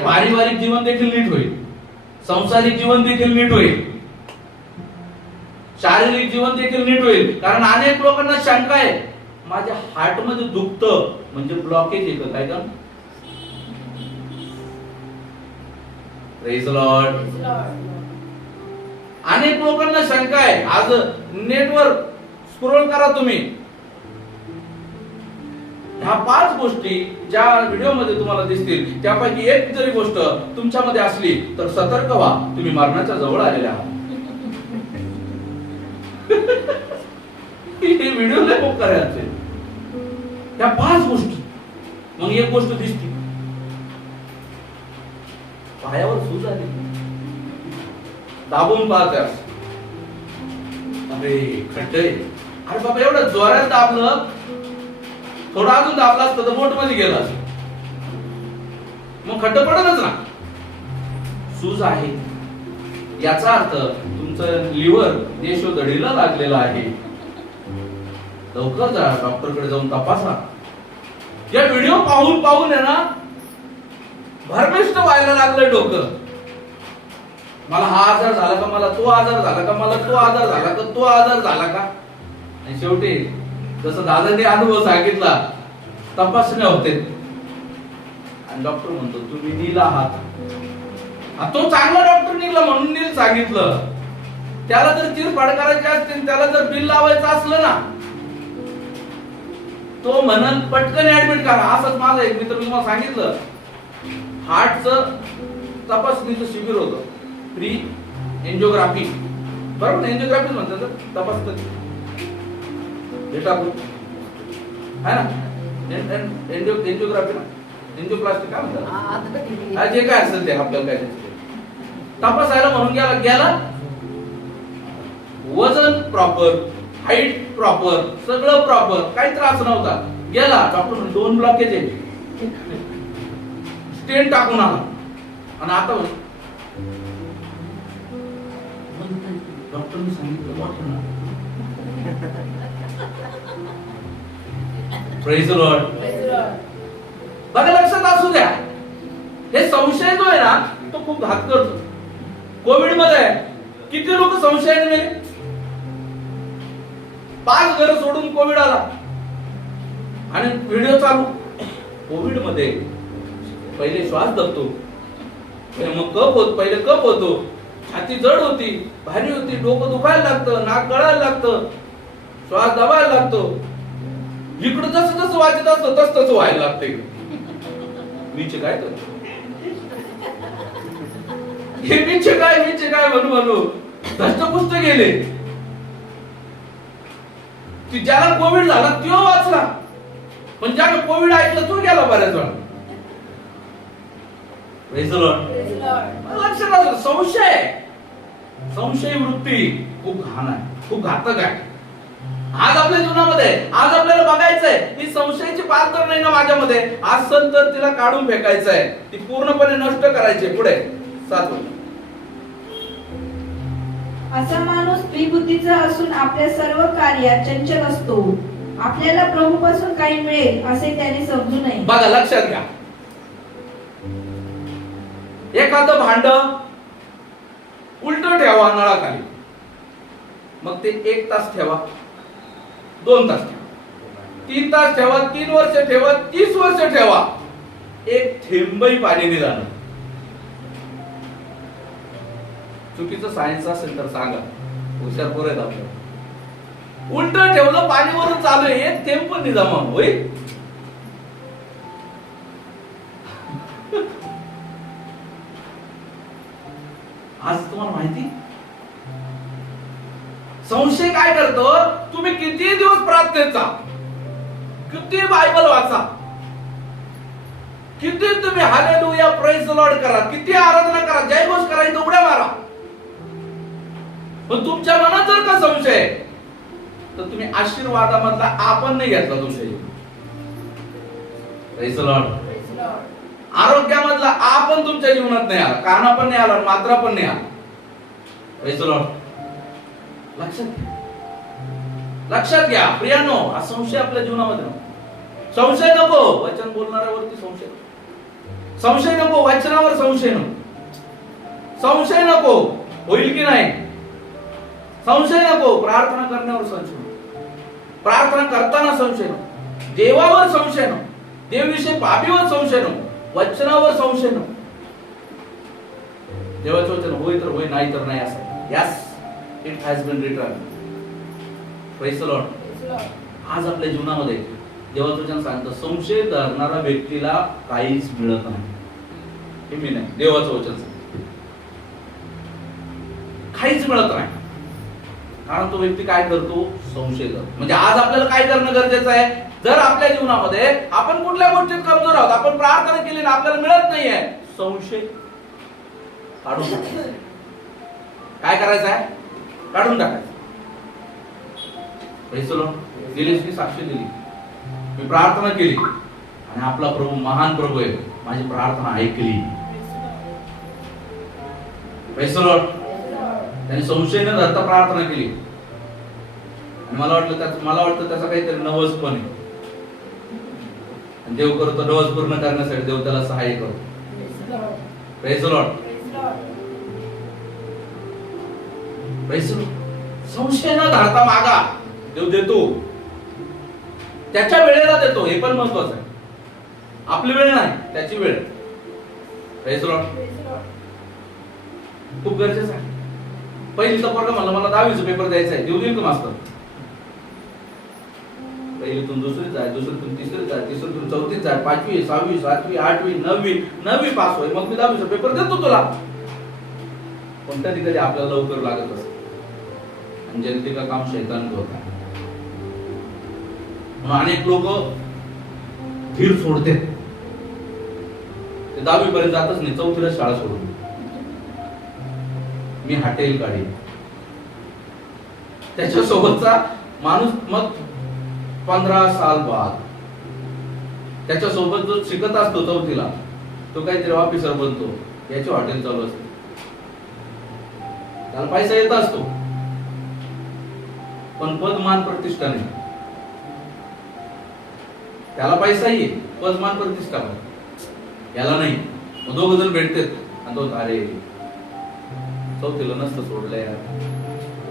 पारिवारिक जीवन देखील नीट होईल, सांसारिक जीवन देखील नीट होईल, शारीरिक जीवन देखील नीट होईल. कारण अनेक लोकांना शंका आहे माझ्या हार्ट मध्ये दुखतं म्हणजे ब्लॉकेज येतं काय का. Praise the Lord. अनेक लोकांना शंका आहे. आज नेटवर स्क्रोल करा तुम्ही, ह्या 5 गोष्टी ज्या व्हिडिओमध्ये तुम्हाला दिसतील त्यापैकी एक जरी गोष्ट तुमच्यामध्ये असली तर सतर्क व्हा, तुम्ही मरणाच्या जवळ आलेले आहात. हे व्हिडिओ लय खूप करायचे. त्या 5 गोष्टी. मग एक गोष्ट दिसते, पायावर सूज आली, दाबून पाहते, अरे खड्डे. अरे बाबा एवढं जोरात दाबलं, थोडं अजून दाबला असतं तर बोट मध्ये गेला असतं, मग खड्ड पडतच ना. सूज आहे याचा अर्थ तुमचं लिव्हर देशोधडीला लागलेलं आहे. लवकर जा, डॉक्टरकडे जाऊन तपासा. या व्हिडिओ पाहून पाहून आहे ना भरमिष्ट व्हायला लागलं डोकं. मला हा आजार झाला का, मला तो आजार झाला का, मला तो आजार झाला का, तो आजार झाला का. आणि शेवटी जसं दादाने अनुभव सांगितला, तपासण्या होते आणि डॉक्टर म्हणतो तुम्ही नील आहात. तो चांगला डॉक्टर निघला म्हणून नील सांगितलं. त्याला जर चिरफाड करायची असते, त्याला जर बिल लावायचं असलं ना, तो म्हणन पटकन ऍडमिट करा. असंच माझा एक मित्र, मी तुम्हाला सांगितलं, हार्टचं तपासणीचं शिबिर होतं, फ्री एंजिओग्राफी. बरोबर ना, एंजिओग्राफी म्हणतात तपासतात हे टाकून, है ना, एंजिओग्राफी ना, एंजिओप्लास्टी काय म्हणतात, जे काय असेल ते आपल्याला काय तपासायला म्हणून गेला. वजन प्रॉपर, हाईट प्रॉपर, सगळं प्रॉपर, काही त्रास नव्हता. गेला डॉक्टर 2 ब्लॉकेज आहे, स्टेंट टाकून आला. आणि आता डॉक्टरने सांगितलं प्रेज द लॉर्ड. बघा लक्षात असू द्या, हे संशय जो आहे ना तो खूप घात करतो. कोविड मध्ये किती लोक संशयाने मेले. 5 घर सोडून कोविड आला आणि व्हिडिओ चालू. कोविड मध्ये पहिले श्वास दबतो, मग पहिले कप होतो, छाती जड होती, भारी होती, डोकं दुखायला लागतं, नाक गळायला लागतं, श्वास दबायला लागतो. इकडं जसं जसं वाचत असतं तसं तसं व्हायला लागतं. मीचे काय तर हे मीचे काय म्हणू धष्टपुष्ट गेले. ज्याला कोविड झाला तो वाचला, पण ज्याला कोविड ऐकलं तो गेला बऱ्याच वेळा. लक्षात असं संशय वृत्ती खूप घाण आहे, खूप घातक आहे. आज आपल्या जीवनामध्ये आज आपल्याला बघायचंय ही संशयाची पाल तर नाही ना माझ्यामध्ये, असेल तर तिला काढून फेकायचंय, ती पूर्णपणे नष्ट करायची. पुढे 7 असा माणूस द्विबुद्धीचा असून आपल्या सर्व कार्यात चंचल असतो. आपल्याला प्रभूपासून काही मिळेल असे त्याने समजू नये. बघा लक्षात घ्या, एखादं भांड उलट ठेवा नळाखाली, मग ते 1 तास ठेवा, 2 तास ठेवा, 3 तास ठेवा, 3 वर्ष ठेवा, 30 वर्ष ठेवा, एक थेंबही पाणी नाही जाणार. चुकीचं सायन्स असेल तर सांगा, हुशार पोर आहेत आपल्याला. उलट ठेवलं, पाणी वरून चालू आहे, एक थेंब पण नाही जमा होईल. आज तुम्हाला माहिती संशय काय करतो. तुम्ही किती दिवस प्रार्थनेत जा, किती बायबल वाचा, किती तुम्ही हालेलुया प्रेज द लॉर्ड करा, किती आराधना करा, जयघोष करा, इथं उड्या मारा, पण तुमच्या मनात जर का संशय तर तुम्ही आशीर्वादामधला आपण नाही घेतला तो संशय. Praise the Lord. आरोग्यामधला आपण तुमच्या जीवनात नाही आला, काना पण नाही आला, मात्रा पण नाही आला. Praise the Lord. लक्षात घ्या प्रियांनो, हा संशय आपल्या जीवनामध्ये नको. संशय नको वचन बोलणाऱ्यावरती संशय, संशय नको वचनावर संशय नको, संशय नको होईल की नाही, संशय नको प्रार्थना करण्यावर संशय नको, प्रार्थना करताना संशय नको, देवावर संशय नको, देवाविषयी पापीवर संशय नको, वचनावर संशय नको. देवाचं वचन होय तर होय, नाही तर नाही असं. Yes, it has been written. Praise the Lord. आज आपल्या जीवनामध्ये देवाचं वचन सांगतं संशय धरणाऱ्या व्यक्तीला काहीच मिळत नाही. हे मी नाही, देवाचं वचन सांगतं. काहीच मिळत नाही. कारण तो व्यक्ती काय करतो? संशय करतो. म्हणजे आज आपल्याला काय करणं गरजेचं आहे? जर आपल्या जीवनामध्ये आपण कुठल्या गोष्टीत कमजोर आहोत, आपण प्रार्थना केली ना आपल्याला मिळत नाहीये, संशय काढून टाकायचा. काय करायचं आहे? काढून टाकायचं. दिलीस की साक्षी दिली, मी प्रार्थना केली आणि आपला प्रभू महान प्रभू आहे, माझी प्रार्थना ऐकली. त्याने संशय न धरता प्रार्थना केली आणि मला वाटतं त्याचा काहीतरी नवस पण आहे. देव करतो नवस पूर्ण करण्यासाठी, देव त्याला सहाय्य करतो. Praise the Lord. संशय न धरता मागा, देव देतो. त्याच्या वेळेला देतो, हे पण महत्वाचं आहे. आपली वेळ नाही, त्याची वेळ. Praise the Lord. खूप गरजेचं आहे. पहिलीचा पोरगा म्हणला मला 10वीचा पेपर द्यायचा आहे, देऊ देईल का मास्तर? पहिलीतून दुसरीत जाय, दुसरीतून तिसरीत जाय, तिसरीतून चौथीत जाय, 5वी 6वी 7वी 8वी 9वी पास होय, मग मी 10वीचा पेपर देतो तुला. पण कधी कधी आपल्याला लवकर लागत असत आणि जल्दी का काम शैतान होता. म्हणून अनेक लोक धीर सोडते, ते 10वी पर्यंत जातच नाही, 4थीला शाळा सोडून मी हॉटेल काढी. त्याच्यासोबतचा माणूस मग 15 साल बाद त्याच्यासोबत जो शिकत असतो 4थीला, तो काहीतरी ऑफिसर बनतो, याचे हॉटेल चालू असते, त्याला पैसा येत असतो पण पद मान प्रतिष्ठा नाही. त्याला पैसा ये, पद मान प्रतिष्ठा नाही, याला नाही. मग दोघ जण भेटतात आणि तो अरे 4थीला नसतं सोडलंय यार,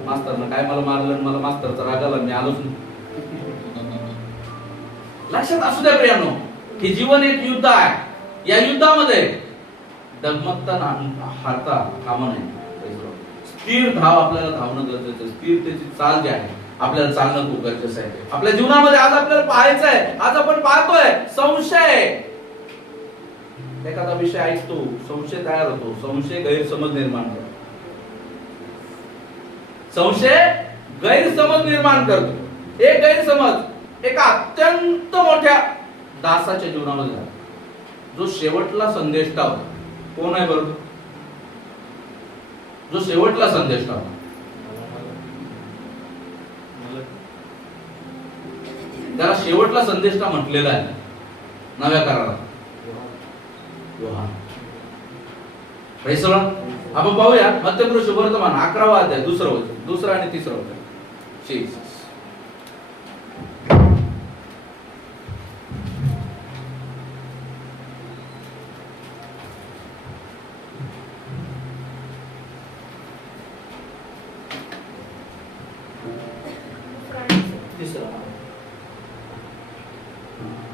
मास्तरनं काय मला मारलं, मला मास्तरचा राग आला, मी आलोच नाही. लक्षात असू द्या प्रियानो, की जीवन एक युद्ध आहे. या युद्धामध्ये डगमगता हारता कामा नाही. स्थिर धाव आपल्याला धावणं गरजेचं आहे. स्थिरतेची चाल जी आहे आपल्याला चालणं खूप गरजेचं आहे. आपल्या जीवनामध्ये आज आपल्याला पाहायचं आहे, आज आपण पाहतोय संशय. एखादा विषय ऐकतो, संशय तयार होतो, संशय गैरसमज निर्माण करतो. संशय गैरसमज निर्माण करतो. एक गैरसमज एका अत्यंत मोठ्या दासाच्या जीवनामध्ये झाला, जो शेवटला संदेश होता. कोण आहे बरोबर? जो शेवटला संदेश होता, त्याला शेवटला संदेश म्हटलेला आहे नव्या करारात, योहान. आपण पाहूया मध्यपुरुष वर्तमान 11वा अध्याय, दुसरा आणि तिसरा वचन.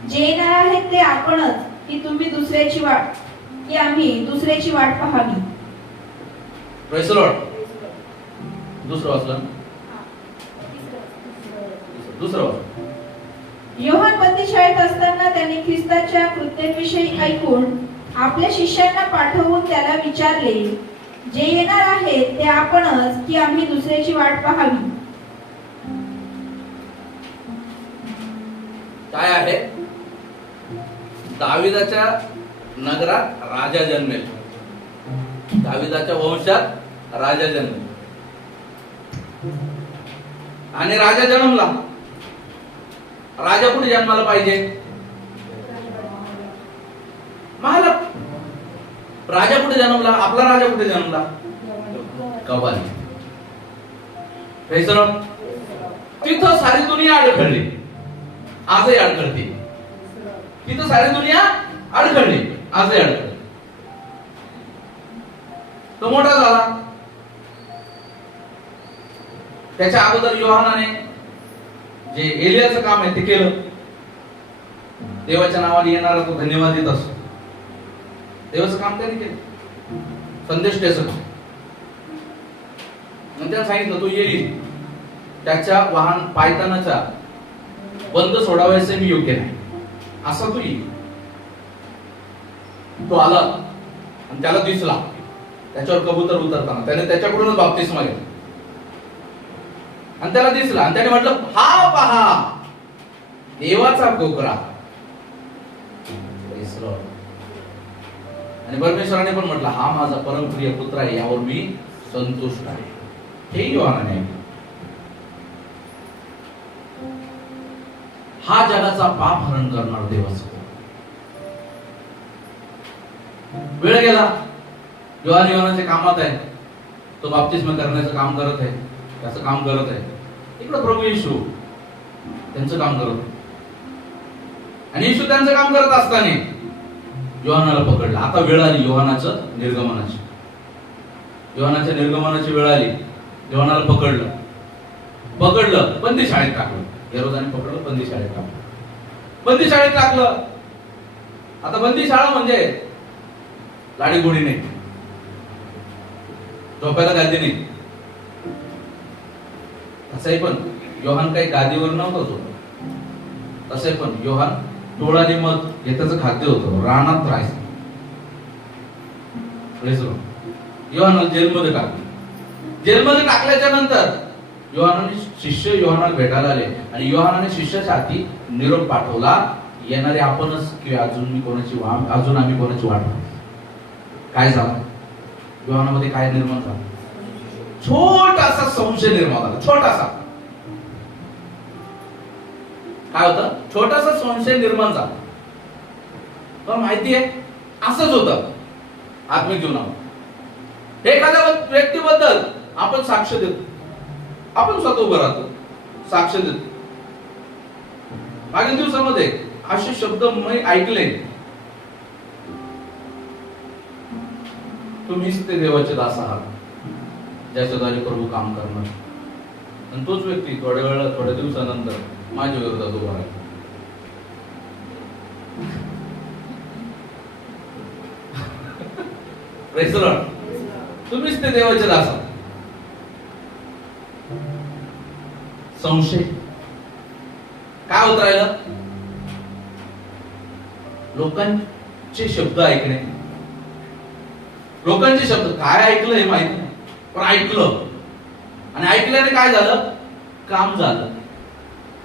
जे येणार आहेत ते आपणच, की तुम्ही दुसऱ्याची वाट, की आम्ही दुसऱ्याची वाट पाहावी. Praise the Lord. दुसरं वाचलं. योहान बंदीशाळेत असताना त्यांनी ख्रिस्ताच्या कृत्यांविषयी ऐकून आपल्या शिष्यांना पाठवून त्याला विचारले, जे येणार आहेत ते आपणच, की आम्ही दुसऱ्याची वाट पाहावी. काय आहे? दाविदाच्या नगरात राजा जन्मेल, दाविदाच्या वंशात राजा जन्मेल. आणि राजा जन्मला. राजा कुठे जन्माला पाहिजे? महालात. राजा कुठे जन्मला? आपला राजा कुठे जन्मला? कबाली. तिथं सारी दुनिया अडखळली, आजही अडखळते. तिथं सारी दुनिया अडखळली, आजही अडखळली. तो मोठा झाला. त्याच्या अगोदर योहानाने जे एलियाचं काम आहे ते केलं. देवाच्या नावाने येणारा तो धन्यवाद देत असतो. देवाचं काम त्याने केलं, संदेश द्यायचा. मग त्याने सांगितलं तो येईल, त्याच्या वाहन पायतानाच्या बंद सोडावायचे मी योग्य नाही, असा तो येईल. तो आला आणि त्याला दिसला, त्याच्यावर कबूतर उतरताना त्याने त्याच्याकडूनच बाप्तिस्मा घेतला आणि त्याला दिसला आणि त्याने म्हटलं, हा पहा देवाचा कोकरा. आणि परमेश्वराने पण म्हटलं, हा माझा परमप्रिय पुत्र आहे, यावर मी संतुष्ट आहे. हे योहानाने ऐकलं. हा जगाचा पाप हरण करणार देवाचा. वेळ गेला, योहानाच्या कामात आहे, तो बाप्तिस्मा करण्याचं काम करत आहे, त्याचं काम करत आहे. इकडे प्रभू येशू त्यांचं काम करत आहे. आणि येशू त्यांचं काम करत असताना योहानाला पकडलं. आता वेळ आली योहानाच्या निर्गमनाची. योहानाच्या निर्गमनाची वेळ आली. योहानाला पकडलं बंदी शाळेत टाकलं. हेरोदाने पकडलं, बंदी शाळेत टाकलं. आता बंदी शाळा म्हणजे लाडी गोडी नाही, झोपायला गादी नाही. तसंही पण योहान काही गादीवर नव्हता झोपत. तसे पण योहान टोळाने मध हे त्याचं खाद्य होतं, रानात राहायचं. योहानाला जेलमध्ये टाकलं. जेलमध्ये टाकल्याच्या नंतर योहानाने शिष्य योहानाला भेटायला आले आणि योहानाने शिष्याच्या हाती निरोप पाठवला, येणारे आपणच की अजून आम्ही कोणाची वाट. काय झालं योहानामध्ये? काय निर्माण झालं? छोटासा संशय निर्माण झाला. छोटासा काय होतं? छोटासा संशय निर्माण झाला. पण माहिती आहे असंच होतं आत्मिक जीवनावर. एखाद्या व्यक्तीबद्दल आपण साक्ष देतो, आपण स्वतः उभं राहतो, साक्ष देतो. मागील दिवसामध्ये असे शब्द मी ऐकले, तुम्हीच ते देवाचे दास आहात ज्याच्याद्वारे प्रभू काम करणार. आणि तोच व्यक्ती थोड्या दिवसानंतर माझ्या विरोधात उभा राहिला. Praise the Lord. तुम्हीच ते देवाचे दास आहात. संशय काय होत राहिलं? लोकांचे शब्द ऐकणे. लोकांचे शब्द काय ऐकलं हे माहिती नाही, पण ऐकलं. आणि ऐकल्याने काय झालं? काम झालं.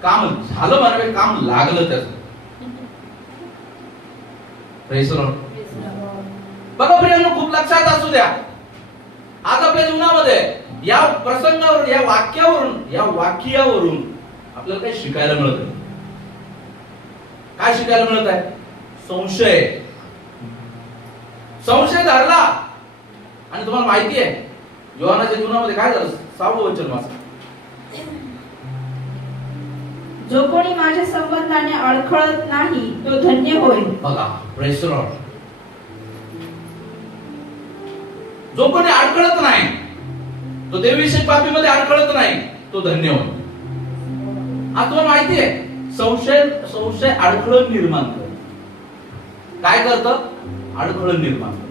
काम झालं म्हणावे, काम लागलं त्याचं. Praise the Lord. बघा प्रियांनो, खूप लक्षात असू द्या, आज आपल्या जीवनामध्ये या प्रसंगावरून, या वाक्यावरून आपल्याला काही शिकायला मिळत आहे. काय शिकायला मिळत आहे? संशय धरला. आणि तुम्हाला माहिती आहे योहानाच्या जीवनामध्ये काय झालं? 6वं वचन वाचा. जो कोणी माझ्या संबंधाने अडखळत नाही तो धन्य होईल. बघा, प्रेज द लॉर्ड. जो कोणी अडखळत नाही, तो देवविषयक बाबीमध्ये अडखळत नाही, तो धन्य होईल. आज तुम्हाला माहिती आहे संशय अडखळण निर्माण करतो. काय करतं? अडखळण निर्माण करतं.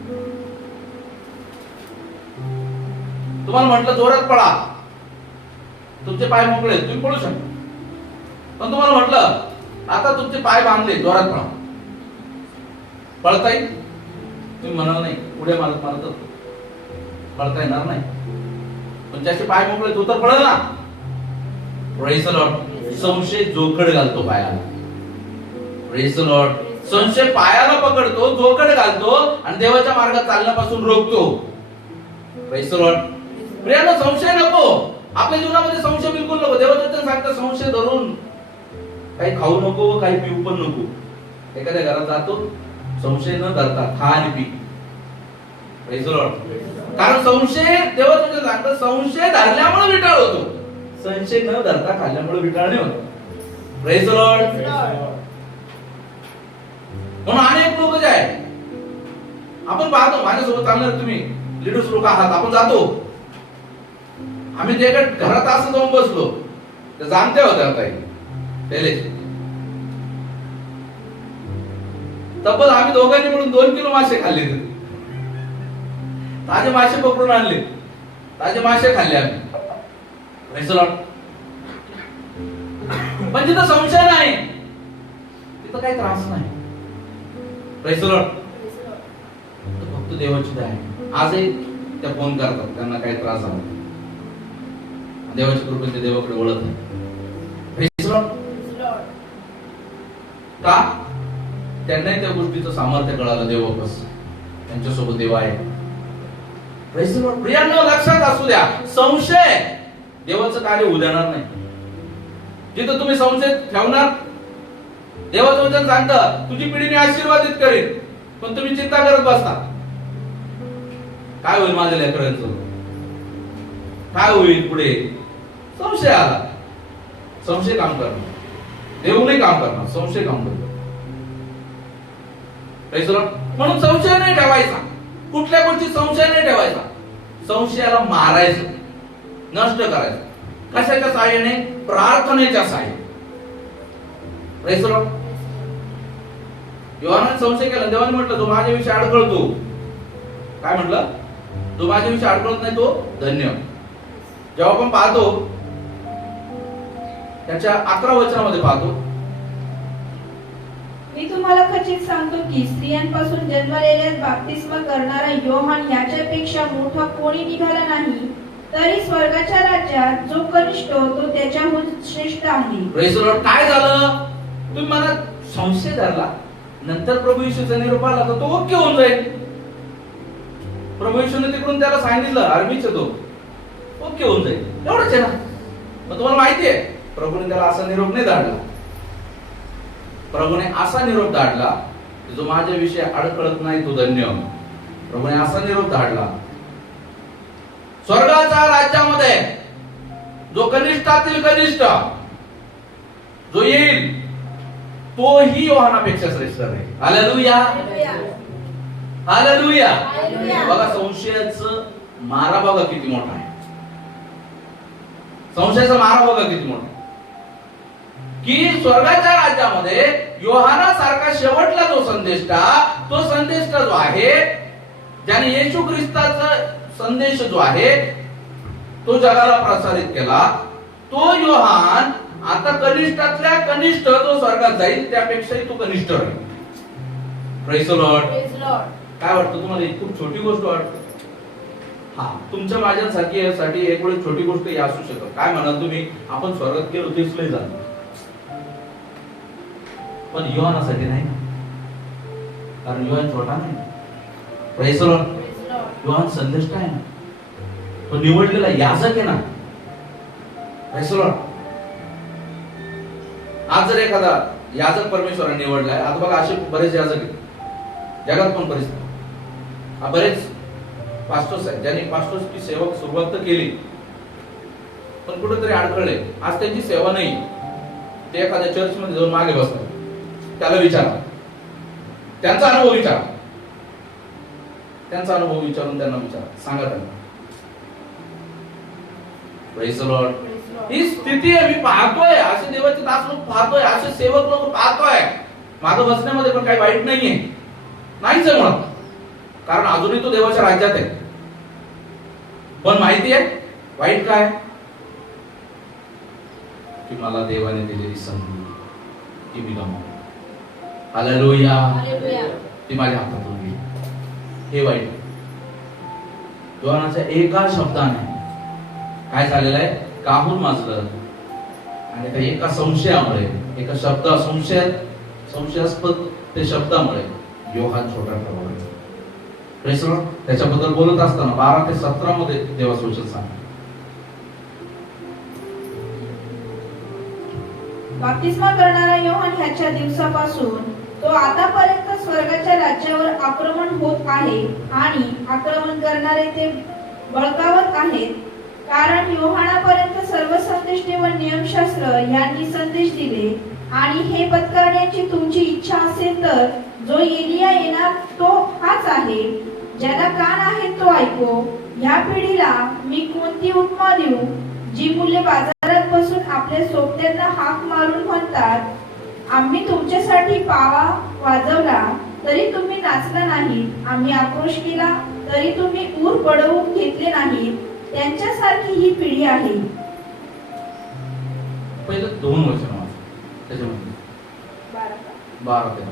तुम्हाला म्हटलं जोरात पळा, तुमचे पाय मोकळे, तुम्ही पळू शकता. पण तुम्हाला म्हटलं आता तुमचे पाय बांधले, जोरात पळा, पळता येईल? तुम्ही म्हणाल नाही, पुढे मारत पळता येणार नाही. पण ज्याचे पाय मोकळे तो तर पळेल ना. Praise the Lord. संशय जोखड घालतो पायाला. Praise the Lord. संशय पायाला पकडतो, जोखड घालतो आणि देवाच्या मार्गात चालण्यापासून रोखतो. Praise the Lord. प्रियांनो, संशय नको आपल्या जीवनामध्ये. संशय बिलकुल नको. देवाचं सांगतं संशय धरून काही खाऊ नको, काही पिऊ पण नको. एखाद्या घरात जातो, संशय न धरता खा आणि पी. Praise the Lord. कारण संशय, देवाचं सांगतं संशय धरल्यामुळे विटाळ होतो, संशय न धरता खाल्ल्यामुळे विटाळ नाही होत. Praise the Lord. म्हणून अनेक लोक जे आहे, आपण पाहतो, माझ्यासोबत चालणार तुम्ही लीडर्स लोक आहात, आपण जातो, आम्ही जे घरात असं जाऊन बसलो, ते जाणते होत्या काही पहिले तब्बल आम्ही दोघांनी मिळून 2 किलो मासे खाल्ले. ताजे मासे पकडून आणले, ताजे मासे खाल्ले आम्ही. Praise the Lord. पण जिथं संशय नाही तिथं काही त्रास नाही. Praise the Lord. फक्त देवाची दया आहे. आजही त्या फोन करतात, त्यांना काही त्रास झाला, देवाच्या कृपेने देवाकडे वळत नाही. Praise the Lord. का? त्यांनाही त्या गोष्टीचं सामर्थ्य कळालं, देवापास त्यांच्यासोबत देव आहे. Praise the Lord. प्रियांनो, लक्षात असू द्या, संशय देवाचं कार्य होऊ देणार नाही. जिथं तुम्ही संशय ठेवणार, देवाचं वचन सांगतं तुझी पिढी मी आशीर्वादित करेन, पण तुम्ही चिंता करत बसता काय होईल माझ्या लेकरांचं, काय होईल पुढे. संशय आला, संशय काम करणार, देव नाही काम करणार, संशय काम करणार. म्हणून संशय नाही ठेवायचा, कुठल्या गोष्टी संशय नाही ठेवायचा. संशयाला मारायचं, नष्ट करायचं. कशाच्या सहाय्याने? प्रार्थनेच्या सहाय्याने. योहानाने संशय केला, देवाने म्हटलं जो माझ्याविषयी अडखळतो, काय म्हटलं? जो माझ्याविषयी अडखळत नाही तो धन्य. जेव्हा आपण पाहतो त्याच्या 11 वचनामध्ये पाहतो, मी तुम्हाला खचित सांगतो की स्त्रियांपासून जन्मलेल्या बाप्तिस्मा करणारा योहान याच्यापेक्षा मोठा कोणी निघाला नाही, तरी स्वर्गाच्या राज्यात जो कनिष्ठ तो त्याच्याहून श्रेष्ठ आहे. Praise the Lord. काय झालं? तुम्ही मला संशय धरला, नंतर प्रभू येशूचा निरोप आला तर तो ओके होऊन जाईल. प्रभू येशूने तिकडून त्याला सांगितलं, आर्मीच तो ओके होऊन जाईल, एवढंच आहे ना. मग तुम्हाला माहिती आहे प्रभूने त्याला असा निरोप नाही धाडला. प्रभूने असा निरोप धाडला जो माझ्याविषयी अडकळत नाही तो धन्य. प्रभूने असा निरोप धाडला, स्वर्गाच्या राज्यामध्ये जो कनिष्ठातील कनिष्ठ जो येईल तोही योहानापेक्षा श्रेष्ठ आहे. Hallelujah, hallelujah. बघा संशयाचं मारा बघा किती मोठा आहे. संशयाचा मारा बघा किती मोठा, की स्वर्गाच्या राज्यामध्ये योहाना सारखा शेवटला जो संदेष्टा, तो संदेष्टा जो आहे ज्याने येशू ख्रिस्ताचा संदेश जो आहे तो जगाला प्रसारित केला, तो योहान आता कनिष्ठातल्या कनिष्ठ जो स्वर्गात जाईल त्यापेक्षाही तो कनिष्ठ आहे. Praise the Lord. काय वाटतं तुम्हाला? ही खूप छोटी गोष्ट वाटते. हा, तुमच्या माझ्यासाठी एक वेळ छोटी गोष्ट ही असू शकत. काय म्हणाल तुम्ही? आपण स्वर्गात गेलो तेच लय झालं, पण योहानासाठी नाही, कारण योहान छोटा नाही. Praise the Lord. योहान संदेष्ट आहे ना, तो निवडलेला याजक आहे ना. Praise the Lord. आज जर एखादा याजक परमेश्वराने निवडलाय, आता बघा असे बरेच याजक आहेत जगात पण परिस्थिती, बरेच पास्टर्स आहेत ज्यांनी पास्टर्सची सेवा सुरुवात तर केली पण कुठेतरी अडखळले. आज त्यांची सेवा नाही, ते एखाद्या चर्च मध्ये जाऊन मागे बसतात. त्याला विचारा, त्यांचा अनुभव विचारा, त्यांचा अनुभव विचारून त्यांना विचारा, सांगा त्यांना. Praise the Lord. ही स्थिती आहे, मी पाहतोय असे देवाचे दास लोक पाहतोय, असे सेवक लोक पाहतोय. मागं बसण्यामध्ये पण काही वाईट नाहीये, नाहीच आहे म्हणत, कारण अजूनही तो देवाच्या राज्यात आहे. पण माहिती आहे वाईट काय? की मला देवाने दिलेली संधी ती मी गमावली. हालेलुया. ती माझ्या हातातून गेली, हे वाईट. योहानाच्या एका शब्दाने काय झालेलं आहे? काहून माजलं. आणि त्या एका संशयामुळे, एका संशयास्पद ते शब्दामुळे योहान छोटा ठरवला. त्याच्याबद्दल बोलत असताना 12 ते 17 मध्ये देवाचं वचन सांगा. बाप्तिस्मा करणारा योहान ह्याच्या दिवसापासून तो आतापर्यंत स्वर्गाच्या राज्यावर आक्रमण होत आहे आणि आक्रमण करणारे ते बळकावत आहेत, कारण योहानापर्यंत सर्व संदेष्टे व नियमशास्त्र यांनी संदेश दिले. आणि हे पत्करण्याची तुमची इच्छा असेल तर जो एलिया येणार तो हाच आहे. ज्याला कान आहे तो ऐको. ह्या पिढीला मी कोणती उपमा देऊ? जी मुले बाजारात बसून आपल्या सोबत्यांना हाक मारून म्हणतात, आम्ही तुमच्यासाठी पावा वाजवला तरी तुम्ही नाचला नाही, आम्ही आक्रोश केला तरी तुम्ही ऊर पडवून घेतले नाही. त्यांच्यासारखी ही पिढी आहे. पहिलं 2 वचन वाचा. त्याच्यामध्ये 12. 12.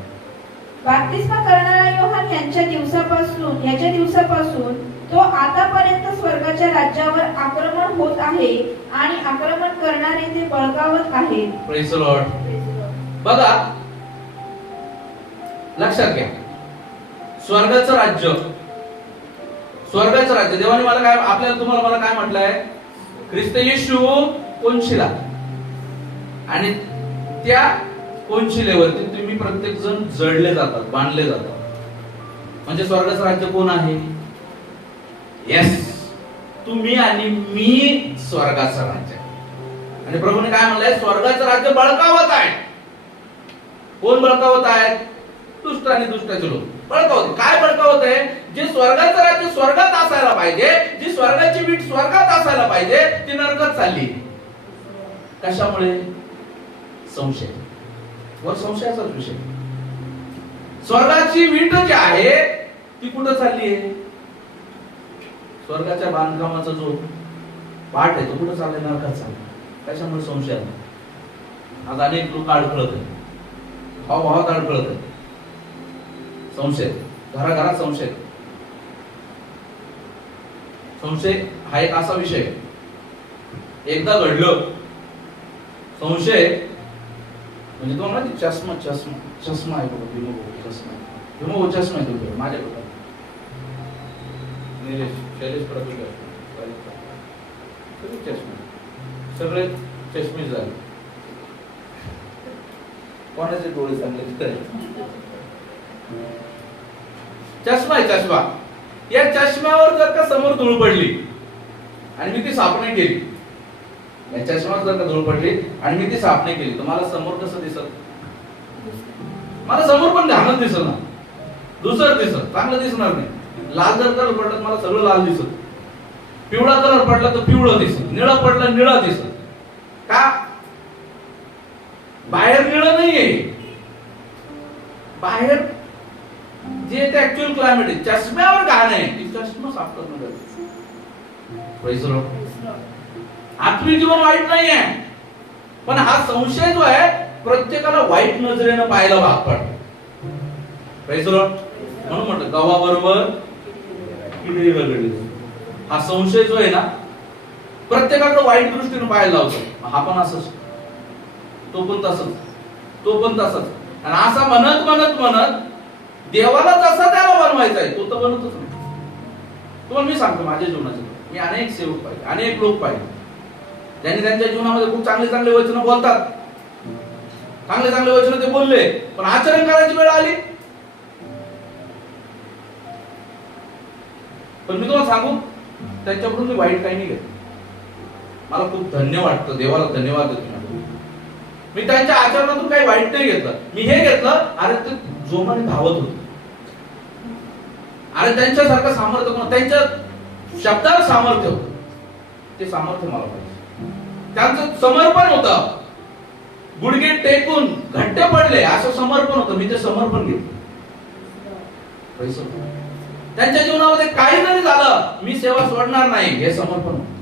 बाप्तिस्मा करणारा योहान याच्या दिवसापासून तो आतापर्यंत स्वर्गाच्या राज्यावर आक्रमण होत आहे आणि आक्रमण करणारे ते बळकावत आहेत. Praise the Lord. बघा, लक्षात घ्या, स्वर्गाचं राज्य देवाने मला काय तुम्हाला मला काय म्हटलंय? ख्रिस्त येशू कोणशिला, आणि त्या कोणशिलेवरती तुम्ही प्रत्येक जण जडले जातात, बांधले जातात. म्हणजे स्वर्गाचं राज्य कोण आहे? येस, तुम्ही आणि मी स्वर्गाचं राज्य. आणि प्रभूने काय म्हणलंय? स्वर्गाचं राज्य बळकावत आहे. कोण बळकावत आहे? दुष्ट आणि दुष्टाचे लोक बळकावत. काय बळकावत आहे? जे स्वर्गाचं राज्य स्वर्गात असायला पाहिजे, जी स्वर्गाची वीट स्वर्गात असायला पाहिजे, ती नरकात चालली. कशामुळे? संशय. वर संशयाचाच विषय. स्वर्गाची वीट जी आहे ती कुठं चालली आहे? स्वर्गाच्या बांधकामाचा जो पाठ आहे तो कुठं चाललाय? नरकात चाललाय. कशामुळे? संशय. आज अनेक लोक अडखळत आहेत, भावात अडखळत आहेत. संशय, घराघरात संशय. संशय हा एक असा विषय, एकदा घडलं संशय म्हणजे तो म्हणा चष्मा आहे बघा, चष्मा आहे तुझ्या माझ्याकडे. शैलेश सगळे चष्मे झाले. कोणाचे डोळे चांगले? चष्मा आहे, चष्मा. या चष्म्यावर जर का समोर धूळ पडली आणि मी ती साफ नाही केली, या चष्म्यावर जर का धूळ पडली आणि मी ती साफ नाही केली, तर मला समोर कसं दिसत? मला समोर पण घाणच दिसत ना, दुसरं दिसत, चांगलं दिसणार नाही. लाल जर कलर पडला तर मला सगळं लाल दिसत, पिवळा कलर पडला तर पिवळं दिसत, निळा पडला निळा दिसत. का? बाहेर निळं नाहीये, बाहेर जे ते ऍक्च्युअल क्लायमेट आहे. चष्म्यावर घाण आहे, ती चष्मा साफ करणं गरजेचं आहे. आत्मिक जीवन वाईट नाहीये, पण हा संशय जो आहे प्रत्येकाला वाईट नजरेनं पाहायला भाग पडतो. Praise the Lord. म्हणून म्हटलं गव्हाबरोबर किडे रगडले. हा संशय जो आहे ना प्रत्येकाकडे वाईट दृष्टीने पाहायला लावतो. हा पण असंच, तो पण तसंच, आणि असा म्हणत देवाला जसा त्याला बनवायचा आहे तो तर बनतच नाही. तुम्हाला मी सांगतो, माझ्या जीवनाचे मी अनेक सेवक पाहिले, अनेक लोक पाहिले, ज्यांनी त्यांच्या जीवनामध्ये खूप चांगले वचन बोलतात, चांगले वचन ते बोलले, पण आचरण करायची वेळ आली. पण मी तुम्हाला सांगू, त्यांच्याकडून मी वाईट काही नाही घेत. मला खूप धन्य वाटतं, देवाला धन्यवाद देतो. मी त्यांच्या आचरणातून काही वाईट नाही घेतलं. मी हे घेतलं, अरे ते जोमाने धावत होते, अरे त्यांच्यासारखं सामर्थ्य, त्यांच्या शब्दाला सामर्थ्य होतं, ते सामर्थ्य मला पाहिजे. त्यांचं समर्पण होतं, गुडघे टेकून घट्ट पडले असं समर्पण होतं. मी ते समर्पण घेतलं. त्यांच्या जीवनामध्ये काही जरी झालं मी सेवा सोडणार नाही, हे समर्पण होतं.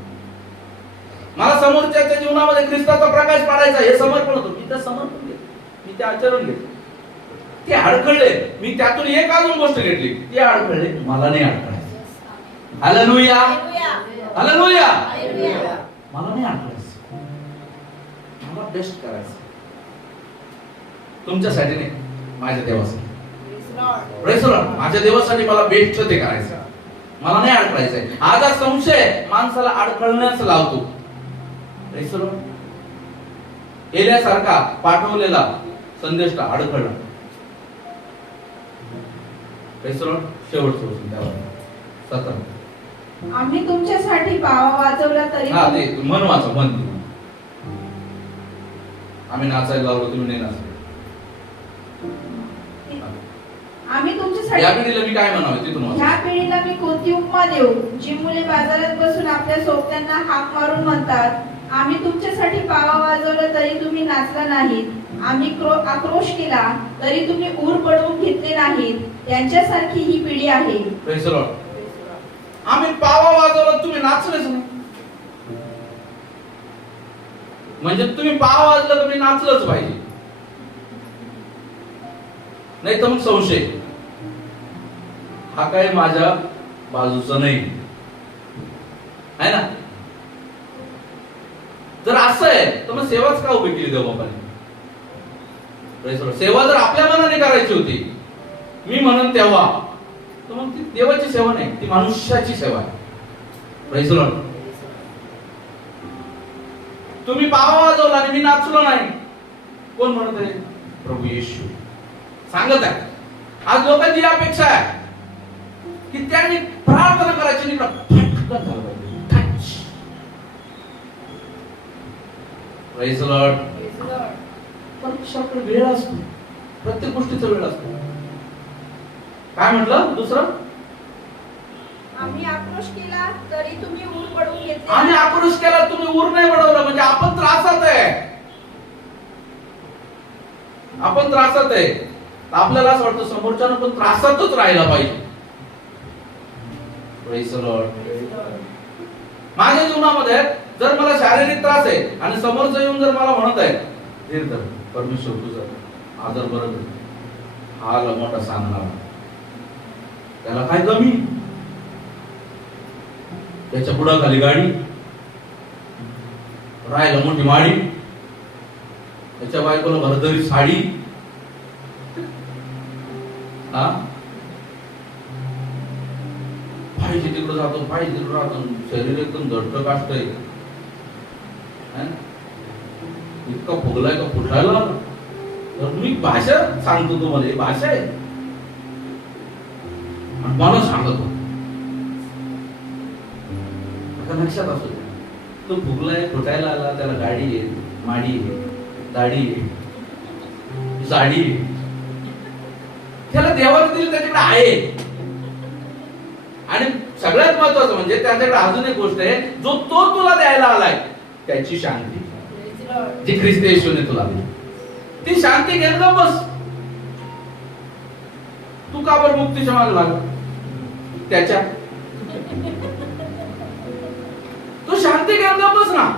मला समोरच्याच्या जीवनामध्ये ख्रिस्ताचा प्रकाश पाडायचा, हे समर्पण होतं. मी ते समर्पण घेतलं, मी ते आचरण घेतलं. ते अडखळले, मी त्यातून एक अजून गोष्ट घेतली, ते अडखळले, मला नाही अडखळायचं. Hallelujah, hallelujah. मला नाही अडखळायचं, मला बेस्ट करायचं. तुमच्यासाठी नाही, माझ्या देवासाठी. Praise the Lord. माझ्या देवासाठी मला बेस्ट ते करायचं, मला नाही अडखळायचंय. आज हा संशय माणसाला अडखळण्यास लावतो. Praise the Lord. एलियासारखा पाठवलेला संदेश अडखळला. Praise the Lord. शेवटचं वचन त्यावर 17. आम्ही तुमच्यासाठी पावा वाजवला तरी ते मन वाचा, मन. आम्ही नाचायला लावलो, तुम्ही नाही नाचले. आम्ही तुमच्यासाठी, या पिढीला मी काय म्हणावे तिथून वाचा. ह्या पिढीला मी कोणती उपमा देऊ, जी मुले बाजारात बसून आपल्या सोबत्यांना हाक मारून म्हणतात, आम्ही तुमच्यासाठी पावा वाजवला तरी तुम्ही नाचला नाहीत, आम्ही आक्रोश केला तरी तुम्ही ऊर पडवून घेतले नाहीत. त्यांच्यासारखी ही पिढी आहे. Praise the Lord. आम्ही पावा वाजवला, तुम्ही नाचलेच नाही. म्हणजे तुम्ही पावा वाजला तर मी नाचलंच पाहिजे. नाही तर मग संशय, हा काय माझ्या बाजूचा नाही आहे ना. जर असं आहे तर मग सेवाच का उभी केली देवबापाने? सेवा जर आपल्या मनाने करायची होती, मी म्हणून तेव्हा, तर मग ती देवाची सेवा नाही, ती मनुष्याची सेवा आहे. Praise the Lord. तुम्ही पावा वाजवला आणि मी नाचलो नाही, कोण म्हणत आहे? प्रभू येशू सांगत आहे. आज लोकांची अपेक्षा आहे की त्यांनी प्रार्थना करायची आणि फटकन झालं पाहिजे. Praise the Lord. पण तुझ्याकडे वेळ असतो, प्रत्येक गोष्टीचा वेळ असतो. काय म्हटलं दुसरं? आम्ही आक्रोश केला तरी तुम्ही ऊर पडून घेतले. आम्ही आक्रोश केला, तुम्ही ऊर नाही पडवलं, म्हणजे आपण त्रासात आहे. आपण त्रासात आहे. आपल्याला असं वाटतं समोरच्यानं पण त्रासातच राहायला पाहिजे. Praise the Lord. माझ्या जीवनामध्ये जर मला शारीरिक त्रास आहे आणि समोरचं येऊन जर मला म्हणत आहे, धीर धर, परमेश्वर तुझं आदर बरं, हा मोठा सांगणार, त्याला काय कमी, त्याच्या पुढाखाली गाडी, राहायला मोठी माडी, त्याच्या बायकोला भरदरी साडी, हा पाहिजे तिकडे जातो, पाहिजे तिकडे राहतो, शरीर एकदम धडक काष्ट आहे, इतका फुगलाय का फुटायला. तर मी भाषा सांगतो तुम्हाला, ही भाषा आहे मला सांगतो, लक्षात असू दे. तो फुगलाय, फुटायला आला, त्याला गाडी आहे, माडी आहे, दाढी आहे, साडी आहे, त्याला देवाने दिली त्याच्याकडे आहे. आणि सगळ्यात महत्वाचं म्हणजे त्याच्याकडे अजून एक गोष्ट आहे, जो तो तुला द्यायला आलाय, त्याची शांती जी ख्रिस्त येशूने तुला दिली, ती शांती घेऊन जा बस. तू का बरं मुक्तीच्या मागे लागला? त्याच्या तू शांती घेऊन जा बस ना.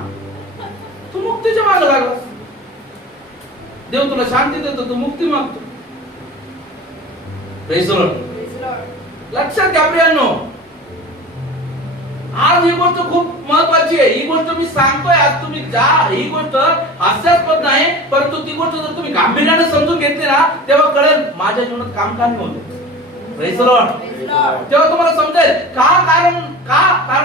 तू मुक्तीच्या मागे लागलास, देव तुला शांती देतो, तू मुक्ती मागतो. Praise the Lord. लक्षात घ्या प्रियांनो, आज ही गोष्ट खूप महत्वाची आहे. ही गोष्ट मी सांगतोय आज, तुम्ही जा. ही गोष्ट हास्यास्पद नाही, परंतु ती गोष्ट जर तुम्ही गांभीर्याने समजून घेतली ना, तेव्हा कळेल माझ्या जीवनात काम का नाही होत. Praise the Lord. तेव्हा तुम्हाला समजेल कारण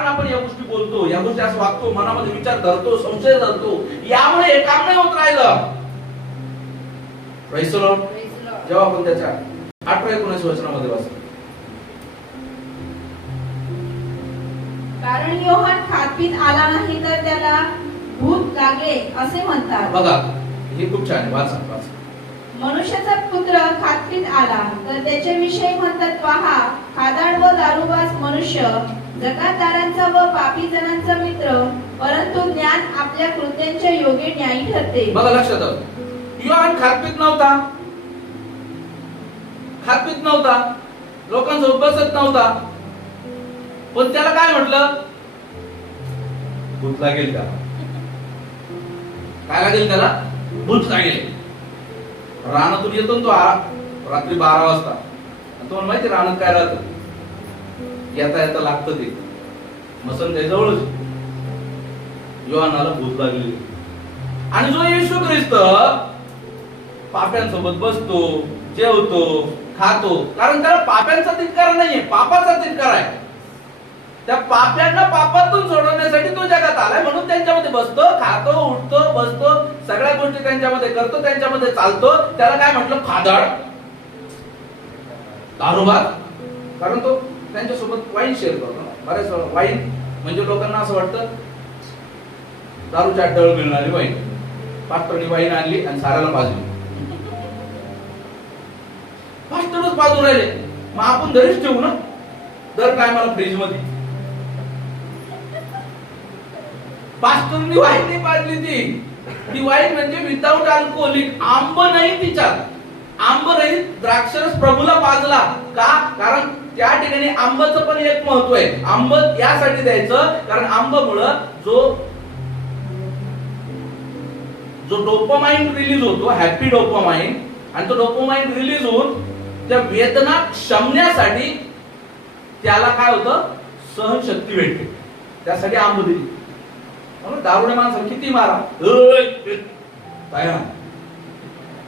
आपण या गोष्टी बोलतो, या गोष्टी असं वागतो, मनामध्ये विचार धरतो, संशय धरतो, यामुळे हे काम नाही होत राहिलं. Praise the Lord. जेव्हा आपण त्याच्या 18-19 वचनामध्ये वाचतो, कारण योहान खातपीत आला नाही तर त्याला भूत लागले असे म्हणतात. बघा हे खूप छान आहे, वाचा. मनुष्याचा पुत्र खातपीत आला तर त्याच्या विषयी म्हणतात, पहा खादाड व दारूबाज मनुष्य, जकातदारांचा व पापी जणांचा मित्र, परंतु ज्ञान आपल्या कृत्यांच्या योगे न्यायी ठरते. बघा लक्षात आलं, योहान खातपीत नव्हता, लोकांसोबत बसत नव्हता, पण त्याला काय म्हटलं? भूत लागेल का? काय लागेल त्याला? भूत लागेल. रानातून येतो तो रात्री 12 वाजता, तुम्हाला माहिती रानात काय राहतं? येता येता लागतं ते मसन त्याजवळच. योहानाला भूत लागली. आणि जो येशू ख्रिस्त पाप्यांसोबत बसतो, जेवतो, खातो, कारण त्याला पाप्यांचा तिटकारा नाहीये, पापाचा तिटकारा आहे. त्या पाप्यांना पापातून सोडवण्यासाठी तो जगात आलाय, म्हणून त्यांच्यामध्ये बसतो, खातो, उठतो, बसतो, सगळ्या गोष्टी त्यांच्यामध्ये करतो, त्यांच्यामध्ये चालतो. त्याला काय म्हटलं? खादाड, दारूबाज, कारण तो त्यांच्यासोबत वाईन शेअर करतो. बऱ्याच वाईन म्हणजे लोकांना असं वाटतं दारूच्या अड्ड्यावर मिळणारी वाईन. पास्टरनी वाईन आणली आणि साऱ्याला पाजली. पास्टरच पाजून राहिले, मग आपण घरीच ठेवू ना दर टायमाला फ्रीज मध्ये. पास्टरनी वाईन नाही पाजली, ती वाईन म्हणजे विदाउट अल्कोहोलिक, आंब नाही तिच्यात, आंब नाही, द्राक्षरस प्रभूला पाजला. का? कारण त्या ठिकाणी आंबाचं पण एक महत्व आहे. आंब यासाठी द्यायचं कारण आंबामुळं जो डोपामाइन रिलीज होतो, हॅपी डोपामाइन, आणि तो डोपामाइन रिलीज होऊन त्या वेदना शमण्यासाठी त्याला काय होतं, सहनशक्ती भेटते. त्यासाठी आंब दिली. दारुड्या माणसाला किती मारा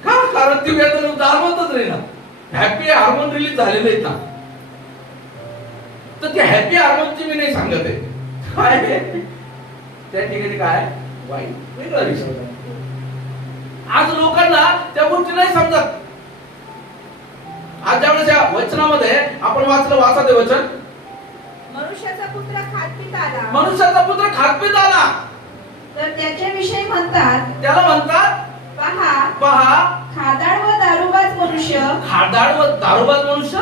का, कारण ती वेदना जाणवतच नाही ना. हॅपी हार्मोन रिलीज झालेले आहेत ना. तर त्या हॅपी हार्मोनची मी नाही सांगत आहे, काय त्या ठिकाणी काय वाईट वेगळा विषय. आज लोकांना त्या गोष्टी नाही समजत. आज ज्यावेळेस या वचनामध्ये आपण वाचा ते वचन, मनुष्याचा पुत्र खात पित आला, मनुष्याचा पुत्र खात पित आला, तर त्याच्याविषयी म्हणतात, त्याला म्हणतात पहा खादाड व दारूबाज मनुष्य, खादाड व दारूबाज मनुष्य,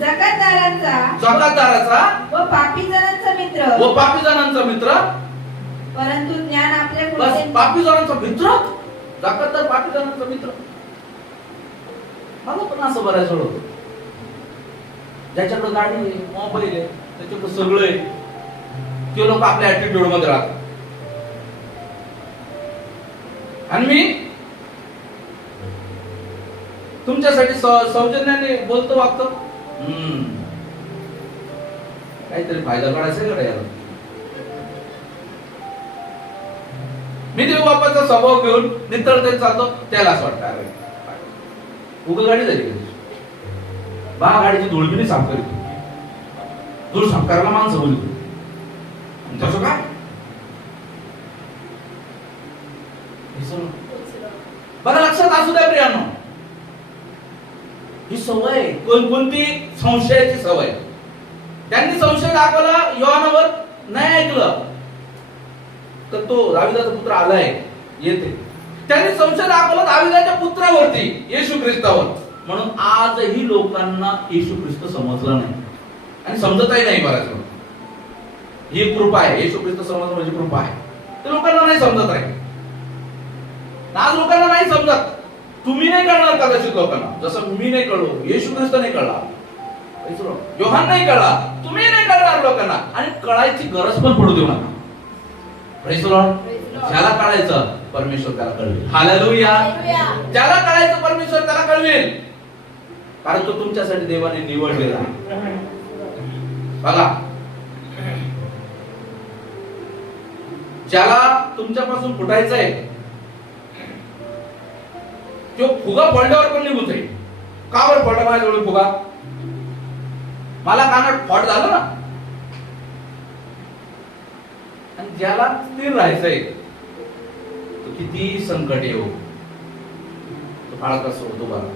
जकातदाराचा व पापी जणांचा मित्र, परंतु ज्ञान आपल्या बस पापी जणांचा मित्र, जकातदार पापी जणांचा मित्र. मला पण असं बऱ्याच वेळ होतं, ज्याच्याकडे गाडी आहे, मोबाईल आहे, त्याच्याकडे सगळं आहे, ते लोक आपल्या ऍटिट्यूड मध्ये राहतात. आणि मी तुमच्यासाठी सौजन्याने बोलतो वागतो, काहीतरी फायदा काढायचा का याला. मी देव बापाचा स्वभाव घेऊन नितळतेत चालतो, त्याला असं वाटतं अरे उगा गाडी झाली बा, गाडीची धूळ बी नाही साफ करीत, धूळ साफ करायला माणसं बोलतो. तसं काय बघा, लक्षात असू द्या प्रियानो, ही सवय कोणती संशयाची सवय. त्यांनी संशय दाखवला योहानावर, नाही ऐकलं तर तो दाविदाचा पुत्र आलाय येते. त्यांनी संशय दाखवला दाविदाच्या पुत्रावरती, येशू ख्रिस्तावर. म्हणून आजही लोकांना येशू ख्रिस्त समजला नाही आणि समजतही नाही बऱ्याच वेळा. ही कृपा आहे, येशू ख्रिस्त समजणं म्हणजे कृपा आहे. ते लोकांना नाही समजत आहे. आज लोकांना नाही समजत. तुम्ही नाही कळणार कदाचित लोकांना, जसं मी नाही कळलो, येशू ख्रिस्त नाही कळला, योहान नाही कळला, तुम्ही नाही कळणार लोकांना. आणि कळायची गरज पण पडू देऊ नका. Praise the Lord. ज्याला कळायचं परमेश्वर त्याला कळवेल. हालेलुया. ज्याला कळायचं परमेश्वर त्याला कळवेल, कारण तो तुमच्यासाठी देवाने निवडलेला आहे. बघा, ज्याला तुमच्यापासून फुटायचंय तो फुगा पडल्यावर पण निघून जाईल. का बरं पडला माझ्याजवळ फुगा? मला कानात फॉट झालं ना. आणि ज्याला स्थिर राहायचंय तो किती संकट येऊ, तो काळ कसं होतो बरा,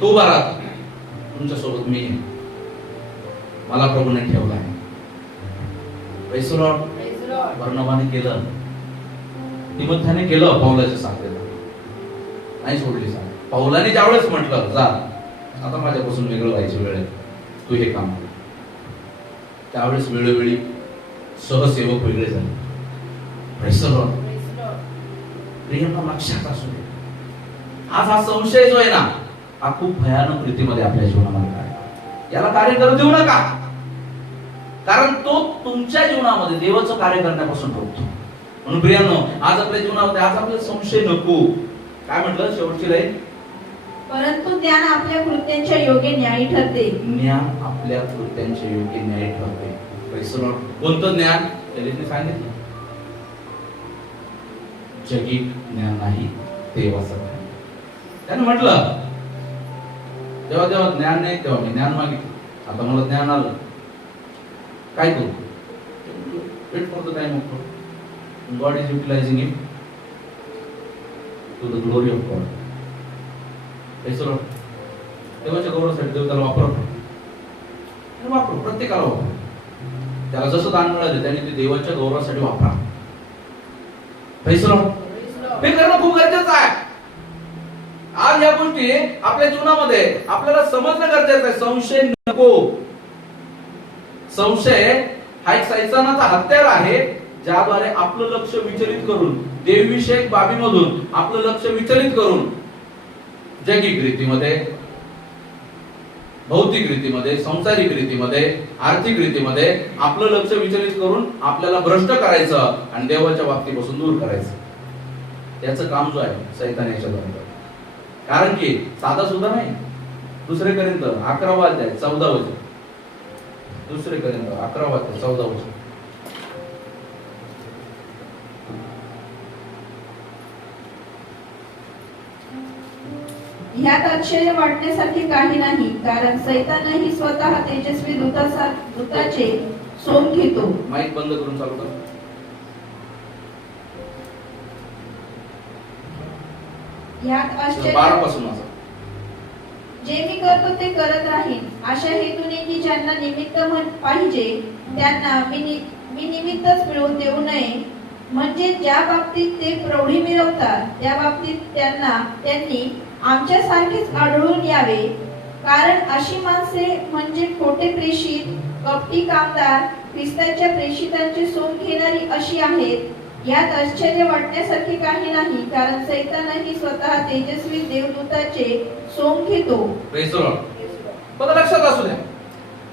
तो बरा तुमच्या सोबत मी आहे. मला प्रभूने ठेवला आहे. Praise the Lord. बर्नबाने केलं, तिमोथेने केलं, पौलाच्या साथीला नाही सोडली साथ. पौलाने ज्यावेळेस म्हटलं जा आता माझ्यापासून वेगळं व्हायची वेळ आहे, तू हे काम कर, त्यावेळेस वेळोवेळी सहसेवक वेगळे झाले. Praise the Lord. प्रियांना लक्षात असू दे, आज हा संशय जो आहे ना, हा खूप भयानक रीतीमध्ये आपल्या जीवनामध्ये आहे. याला कार्य करू देऊ नका, कारण तो तुमच्या जीवनामध्ये देवाचं कार्य करण्यापासून रोखतो. म्हणून प्रियांनो, आज आपल्या जीवनामध्ये आज आपल्याला संशय नको. काय म्हटलं शेवटची लाईन? परंतु ज्ञान आपल्या कृत्यांच्या योग्य न्यायी ठरते. ज्ञान आपल्या कृत्यांच्या योग्य न्यायी ठरते. Praise the Lord. कोणतं ज्ञान? त्याने सांगितलं, जगिक ज्ञान नाही, देवाचं ज्ञान. त्याने म्हटलं जेव्हा तेव्हा ज्ञान नाही तेव्हा मी ज्ञान मागितलं, आता मला ज्ञान आलं, काय करू? Wait for the time of God. God is utilising it to the glory of God. Praise the lord. देवाच्या गौरवासाठी देव त्याला वापरतो. प्रत्येकाला वापर. त्याला जसं दान मिळालं त्याने ते देवाच्या गौरवासाठी वापरा. Praise the Lord. हे करणं खूप गरजेचं आहे. आज या गोष्टी आपल्या जीवनामध्ये आपल्याला समजणं गरजेचं आहे. संशय नको. संशय हा एक सैतानाचा हत्यार आहे, ज्याद्वारे आपलं लक्ष विचलित करून, देवविषयक बाबीमधून आपलं लक्ष विचलित करून जैविक रीतीमध्ये, भौतिक रीतीमध्ये, सांसारिक रीतीमध्ये, आर्थिक रीतीमध्ये आपलं लक्ष विचलित करून आपल्याला भ्रष्ट करायचं आणि देवाच्या बाबतीपासून दूर करायचं. त्याचं काम जो आहे सैतान याच्याद्वारे. कारण की साधा सुद्धा नाही. दुसरे करीन 11वा अध्याय 14 वचन. दुसरे करीन 11वा अध्याय 14 वचन. ह्यात आश्चर्य वाटण्यासारखे काही नाही, कारण सैतानही स्वतः तेजस्वी दूताचे सोंग घेतो. माईक बंद करून चालू कर. ह्यात आश्चर्य 12 पासून असं. जे मी करतो ते करत राहीन, अशा हेतूने की ज्यांना निमित्त पाहिजे त्यांना मी निमित्तच मिळवून देऊ नये. म्हणजे ज्या बाबतीत ते प्रौढी मिळवतात त्या बाबतीत त्यांनी आमच्यासारखेच आढळून यावे. कारण अशी माणसे म्हणजे खोटे प्रेषित, कपटी कामदार, ख्रिस्ताच्या प्रेषितांचे सोंग घेणारी अशी आहेत. यात आश्चर्य वाटण्यासारखे काही नाही, कारण सैतानही स्वतः तेजस्वी देवदूताचे सोंग घेतो. Praise the Lord. बघा, लक्षात असू द्या,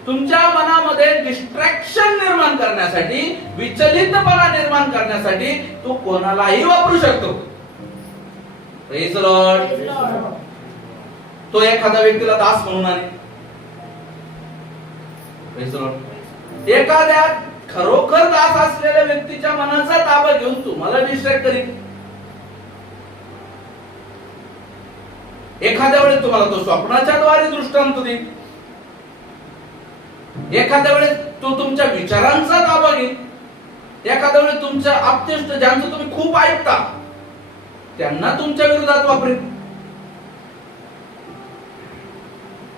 तुमच्या मनामध्ये डिस्ट्रॅक्शन निर्माण करण्यासाठी, विचलितपणा निर्माण करण्यासाठी तो कोणालाही वापरू शकतो. Praise the Lord. तो एखाद्या व्यक्तीला दास म्हणून आणे. Praise the Lord. एखाद्या खरोखर दास असलेल्या व्यक्तीच्या मनाचा ताबा घेऊन तुम्हाला डिस्ट्रॅक्ट करीन. एखाद्या वेळेस तुम्हाला तो स्वप्नाच्या द्वारे दृष्टांत देईल. एखाद्या वेळेस तो तुमच्या विचारांचा ताबा घेईल. एखाद्या वेळेस तुमच्या आप्तेष्ट ज्यांचं तुम्ही खूप ऐकता त्यांना तुमच्या विरोधात वापरेल.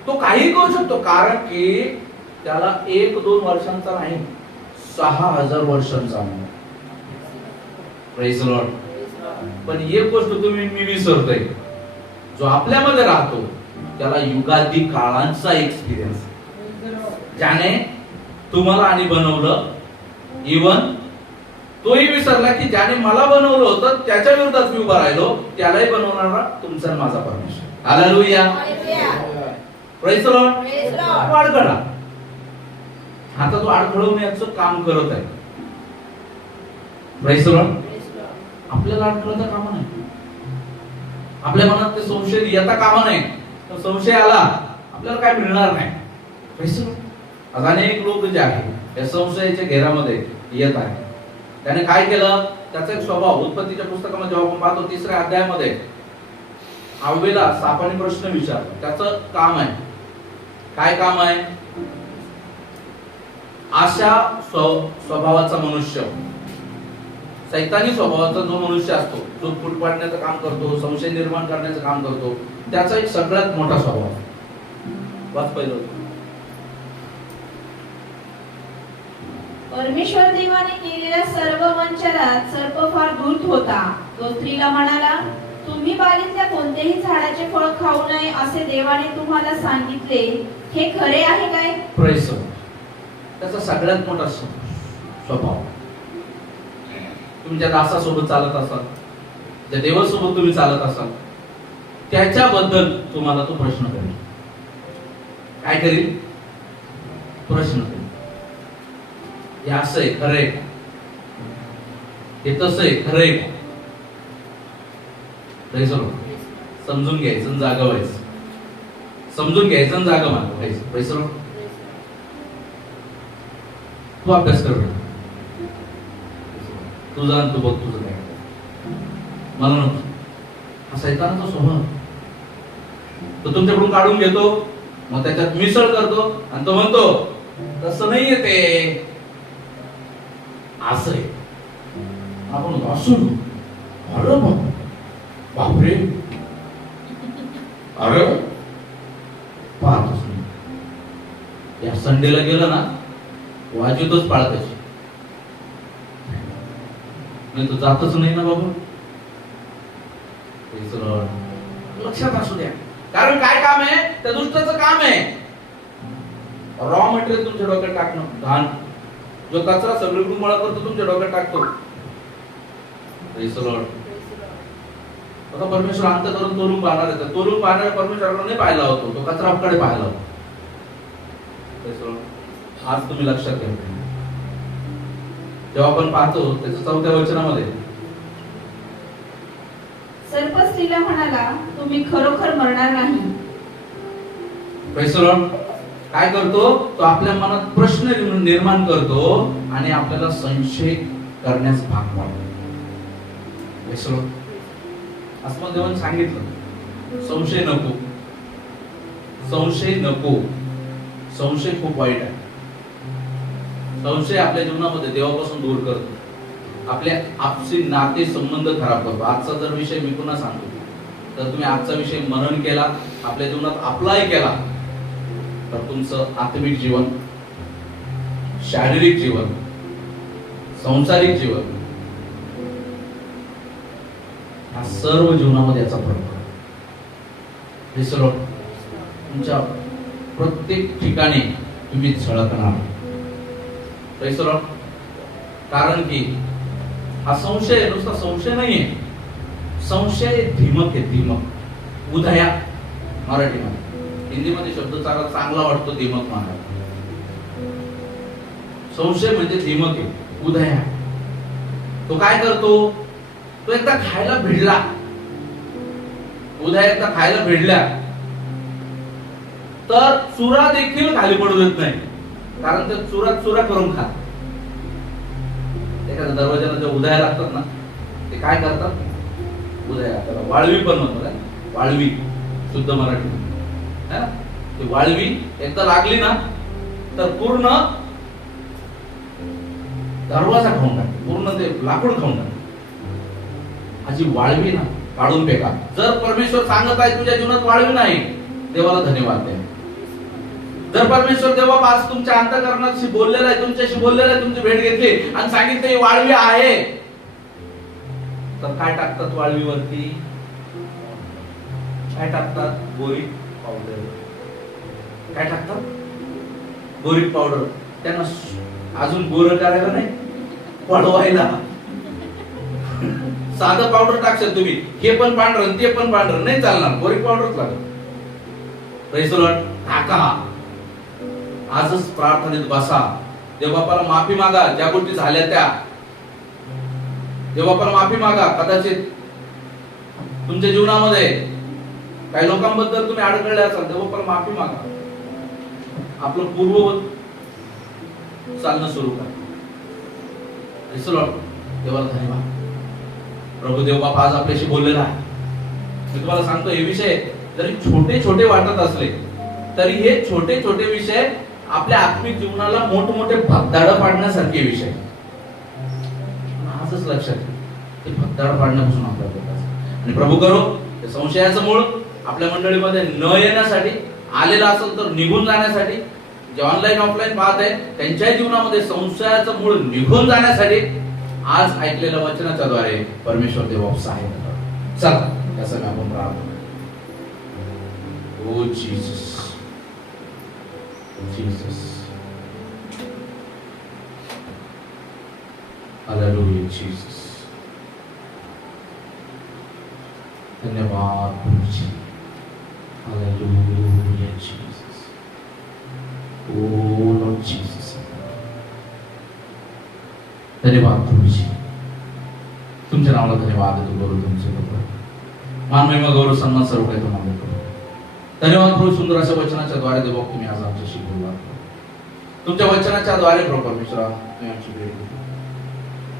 तो काही करू शकतो, कारण की त्याला 1-2 वर्षांचा नाही, 6000 वर्षांचा. Praise the Lord. पण एक गोष्ट मी विसरतोय, जो आपल्यामध्ये राहतो त्याला युगादी काळांचा एक्सपिरियन्स, ज्याने तुम्हाला आणि बनवलं. इवन तोही विसरला की ज्याने मला बनवलं होतं त्याच्या विरोधात मी उभा राहिलो, त्यालाही बनवणारा तुमचा आणि माझा परमेश्वर. हालेलुया. Praise the Lord. अडखळा. आता तो अडखळवण्याचं काम करत आहे. Praise the Lord. आपल्याला अडखळता कामा नाही. आपल्या मनात ते संशय येता कामा नाही. तर संशय आला आपल्याला काय मिळणार नाही. Praise the Lord. आज अनेक लोक जे आहेत या संशयाच्या घेरामध्ये येत आहेत. त्याने काय केलं, त्याचा एक स्वभाव उत्पत्तीच्या पुस्तकामध्ये जेव्हा आपण पाहतो 3ऱ्या अध्यायामध्ये हव्वेला सापाने प्रश्न विचारला. त्याचं काम आहे, काय काम आहे, अशा स्वभावाचा मनुष्य, सैतानी स्वभावाचा जो मनुष्य असतो, जो फूट पाडण्याचं काम करतो, संशय निर्माण करण्याचं काम करतो, त्याचा एक सगळ्यात मोठा स्वभाव. वाच पहिलं. परमेश्वर देवाने केलेल्या सर्व वंचनात सर्प फार धूर्त होता. तो स्त्रीला म्हणाला, तुम्ही बागेतल्या कोणत्याही झाडाचे फळ खाऊ नये असे देवाने तुम्हाला सांगितले, हे खरे आहे काय? Praise the Lord. त्याचा सगळ्यात मोठा स्वभाव. तुम्ही ज्या दासासोबत चालत असाल, ज्या देवासोबत तुम्ही चालत असाल, त्याच्याबद्दल तुम्हाला तो प्रश्न करेल. काय करेल? प्रश्न करेल. हे असं आहे खरंय, हे तसं आहे खरंय. Praise the Lord. समजून घ्यायचं आणि जागा व्हायचं. समजून घ्यायचं आणि जागा व्हायचं. Praise the Lord. तू अभ्यास कर, तू जाण, तू बघ तुझं काय. मला नको. हा सैतानाचा स्वभाव. तो तुमच्याकडून काढून घेतो, मग त्याच्यात मिसळ करतो आणि तो म्हणतो तसं नाहीये ते, असं आहे. आपण असू, अरे बापरे, अरे पाहतोच नाही. या संडेला गेलं ना, वाजवतच पाळताची नाही, तो जातच नाही ना बाबा. लक्षात असू द्या, कारण काय काम आहे, त्या दुष्टाचं काम आहे रॉ मटेरियल तुमच्या डोक्यात टाकणं. घाण जो कचरा सगळीकडून गोळा करतो तुमच्या डोक्यात टाकतो. Praise the Lord. आता परमेश्वर अंत करून तोरून पाहणार आहे. तोरून पाहणाऱ्या परमेश्वराकडे नाही पाहिला होतो, तो कचराकडे पाहिला होता. Praise the Lord. आज तुम्ही लक्षात घ्या, जेव्हा आपण पाहतो त्याच्या 4थ्या वचनामध्ये सर्प स्त्रीला म्हणाला, तुम्ही खरोखर मरणार नाही. Praise the Lord. काय करतो तो आपल्या मनात प्रश्न निर्माण करतो आणि आपल्याला संशय करण्यास भाग पाडतो. Praise the Lord. असं मग देवाने सांगितलं संशय नको, संशय नको. संशय खूप वाईट आहे. संशय आपल्या जीवनामध्ये देवापासून दूर करतो, आपले आपसी नाते संबंध खराब करतो. आजचा जर विषय मी पुन्हा सांगतो, तर तुम्ही आजचा विषय मनन केला, आपल्या जीवनात अप्लाय केला, तर तुमचं आत्मिक जीवन, शारीरिक जीवन, सांसारिक जीवन, या सर्व जीवनामध्ये याचा फरक पडतो. तुमच्या प्रत्येक ठिकाणी तुम्ही झळकणार. Praise the Lord. कारण की हा संशय नुसता संशय नाहीये, संशय धीमक आहे. धीमक, उदया मराठीमध्ये, हिंदीमध्ये शब्द चांगला वाटतो धीमक माना. संशय म्हणजे धीमक आहे, उदया. तो काय करतो, तो एकदा खायला भिडला, उदया एकदा खायला भिडल्या तर चुरा देखील खाली पडू देत नाही, कारण ते चुरा करून खात. एखाद्या दरवाजाला जे उदया लागतात ना, ते काय करतात, उदया, त्याला वाळवी पण म्हणतात. वाळवी शुद्ध मराठी, ते वाळवी एकदा लागली ना तर पूर्ण दरवाजा खाऊन टाकते, पूर्ण ते लाकूड खाऊन टाकते. माझी वाळवी ना काढून फेका. जर परमेश्वर सांगत आहे तुझ्या जीवनात वाळवी नाही, देवाला धन्यवाद द्या. जर परमेश्वर देवा आज तुमच्या अंतःकरणाशी बोललेला आहे, तुमच्याशी बोललेला आहे, तुमची भेट घेतली आणि सांगितलं ही वाळवी आहे, तर काय टाकतात वाळवीवरती, काय टाकतात, बोरिक पावडर. काय टाकतात, बोरिक पावडर. त्यांना अजून गोरं करायला नाही, पळवायला. साधं पावडर टाकशाल तुम्ही, हे पण पांढरं ते पण पांढरं नाही चालणार, बोरिक पावडरच लागेल. Praise the Lord. टाका. आजच प्रार्थनेत बसा, देवबापाला माफी मागा ज्या गोष्टी झाल्या त्या. देवबापाला माफी मागा. कदाचित तुमच्या जीवनामध्ये काही लोकांबद्दल तुम्ही अडकले असाल, देवबापाला माफी मागा. आपलं पूर्ववत चालणं सुरू करा. Praise the Lord. देवाला धन्यवाद. प्रभू देवबाप आज आपल्याशी बोललेला आहे. मी तुम्हाला सांगतो, हे विषय जरी छोटे छोटे वाटत असले तरी हे छोटे छोटे विषय आपल्या आत्मिक जीवनाला मोठमोठे भगदाड पाडण्यासारखे विषय. आजच लक्षात ते भगदाड पाडण्यापासून आपल्याला. आणि प्रभू करो ते संशयाचं मूळ आपल्या मंडळीमध्ये न येण्यासाठी, आलेला असेल तर निघून जाण्यासाठी, जे ऑनलाईन ऑफलाईन पाहत आहेत त्यांच्या जीवनामध्ये संशयाचं मूळ निघून जाण्यासाठी आज ऐकलेल्या वचनाच्या द्वारे परमेश्वर देव सहाय्य करा. चला त्यासाठी आपण प्रार्थना. Oh Jesus, Jesus, Hallelujah, Jesus. धन्यवाद प्रभुजी. Hallelujah, Jesus. Oh Lord Jesus. धन्यवाद प्रभुजी. तुमच्या नावाला धन्यवाद देतो प्रभू. तुमचे मान महिमा गौरव सन्मान सर्व काही तुम्हाला देतो. धन्यवाद प्रभू. सुंदर अशा वचनाच्या द्वारे देव तुम्ही आज आमच्याशी बोललात. तुमच्या वचनाच्या द्वारे प्रभू परमेश्वरा तुम्ही आमची भेट घेतली.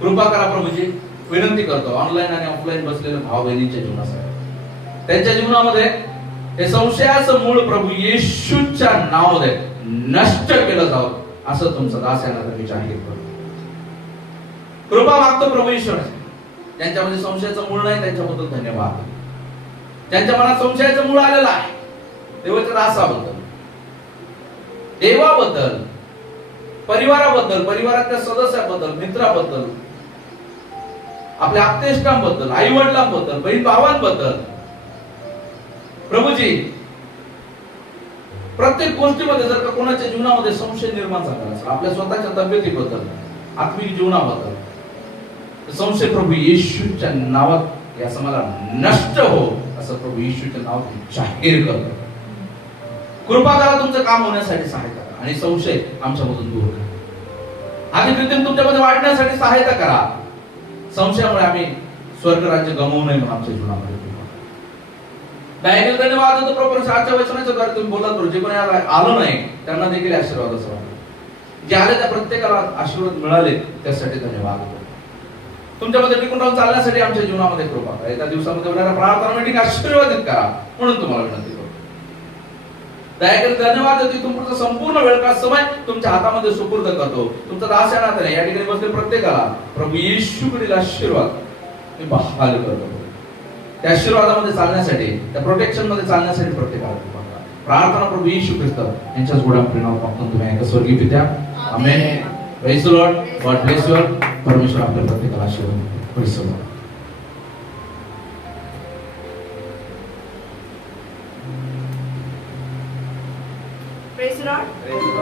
कृपा करा प्रभूजी. विनंती करतो ऑनलाईन आणि ऑफलाईन बसलेल्या भाव बहिणींच्या जीवनासाठी, त्यांच्या जीवनामध्ये हे संशयाचं मूळ प्रभू येशूच्या नावामध्ये नष्ट केलं जावं असं तुमचं दास यांना मी जाहीर करतो. कृपा मागतो प्रभू ईश्वर. ज्यांच्यामध्ये संशयाचं मूळ नाही त्यांच्याबद्दल धन्यवाद. ज्यांच्या मनात संशयाचं मूळ आलेलं आहे, देवाच्या दासाबद्दल, देवाबद्दल, परिवाराबद्दल, परिवारातल्या सदस्याबद्दल, मित्राबद्दल, आपल्या आप्तेष्टांबद्दल, आई वडिलांबद्दल, बहीण भावांबद्दल प्रभूजी, प्रत्येक गोष्टीमध्ये जर का कोणाच्या जीवनामध्ये संशय निर्माण झाला असेल, आपल्या स्वतःच्या तब्येतीबद्दल, आत्मिक जीवनाबद्दल, संशय प्रभू येशूच्या नावात या समाला नष्ट हो असं प्रभू येशूच्या नावात जाहीर करतो. कृपा करा तुमचं काम होण्यासाठी सहायता करा आणि संशय आमच्यामधून दूर करा. अधिक रीतीने तुमच्यामध्ये वाढण्यासाठी सहायता करा. संशयामुळे आम्ही स्वर्ग राज्य गमवू नये म्हणून आमच्या जीवनामध्ये कृपा करा. दयाने धन्यवाद देतो प्रभू, आजच्या वचनाच्या द्वारे तुम्ही बोलत प्रभू, जे कोणी आलं नाही त्यांना देखील आशीर्वाद असावा. जे आले त्या प्रत्येकाला आशीर्वाद मिळाले त्यासाठी धन्यवाद देतो. तुमच्यामध्ये टिकून राहून चालण्यासाठी आमच्या जीवनामध्ये कृपा करा. एका दिवसामध्ये होणाऱ्या प्रार्थना मीटिंग आशीर्वादित करा म्हणून तुम्हाला विनंती करतो. दयाकडे धन्यवाद देतो. तुमचा संपूर्ण वेळ का समय तुमच्या हातामध्ये सुपूर्द करतो. तुमचा दास या नात्याने या ठिकाणी बसले प्रत्येकाला प्रभू येशूकडील आशीर्वाद मी बहाल करतो. त्या आशीर्वादामध्ये चालण्यासाठी, त्या प्रोटेक्शन मध्ये चालण्यासाठी प्रत्येकाला कृपा करा. प्रार्थना प्रभू येशू ख्रिस्त यांच्याच गोड्या प्रेमात मागतो तुम्ही ऐका स्वर्गीय पित्या. Amen. Praise the Lord. God bless you. परमेश्वर आपल्या प्रत्येकाला आशीर्वाद देतो. Praise the Lord. Praise the Lord.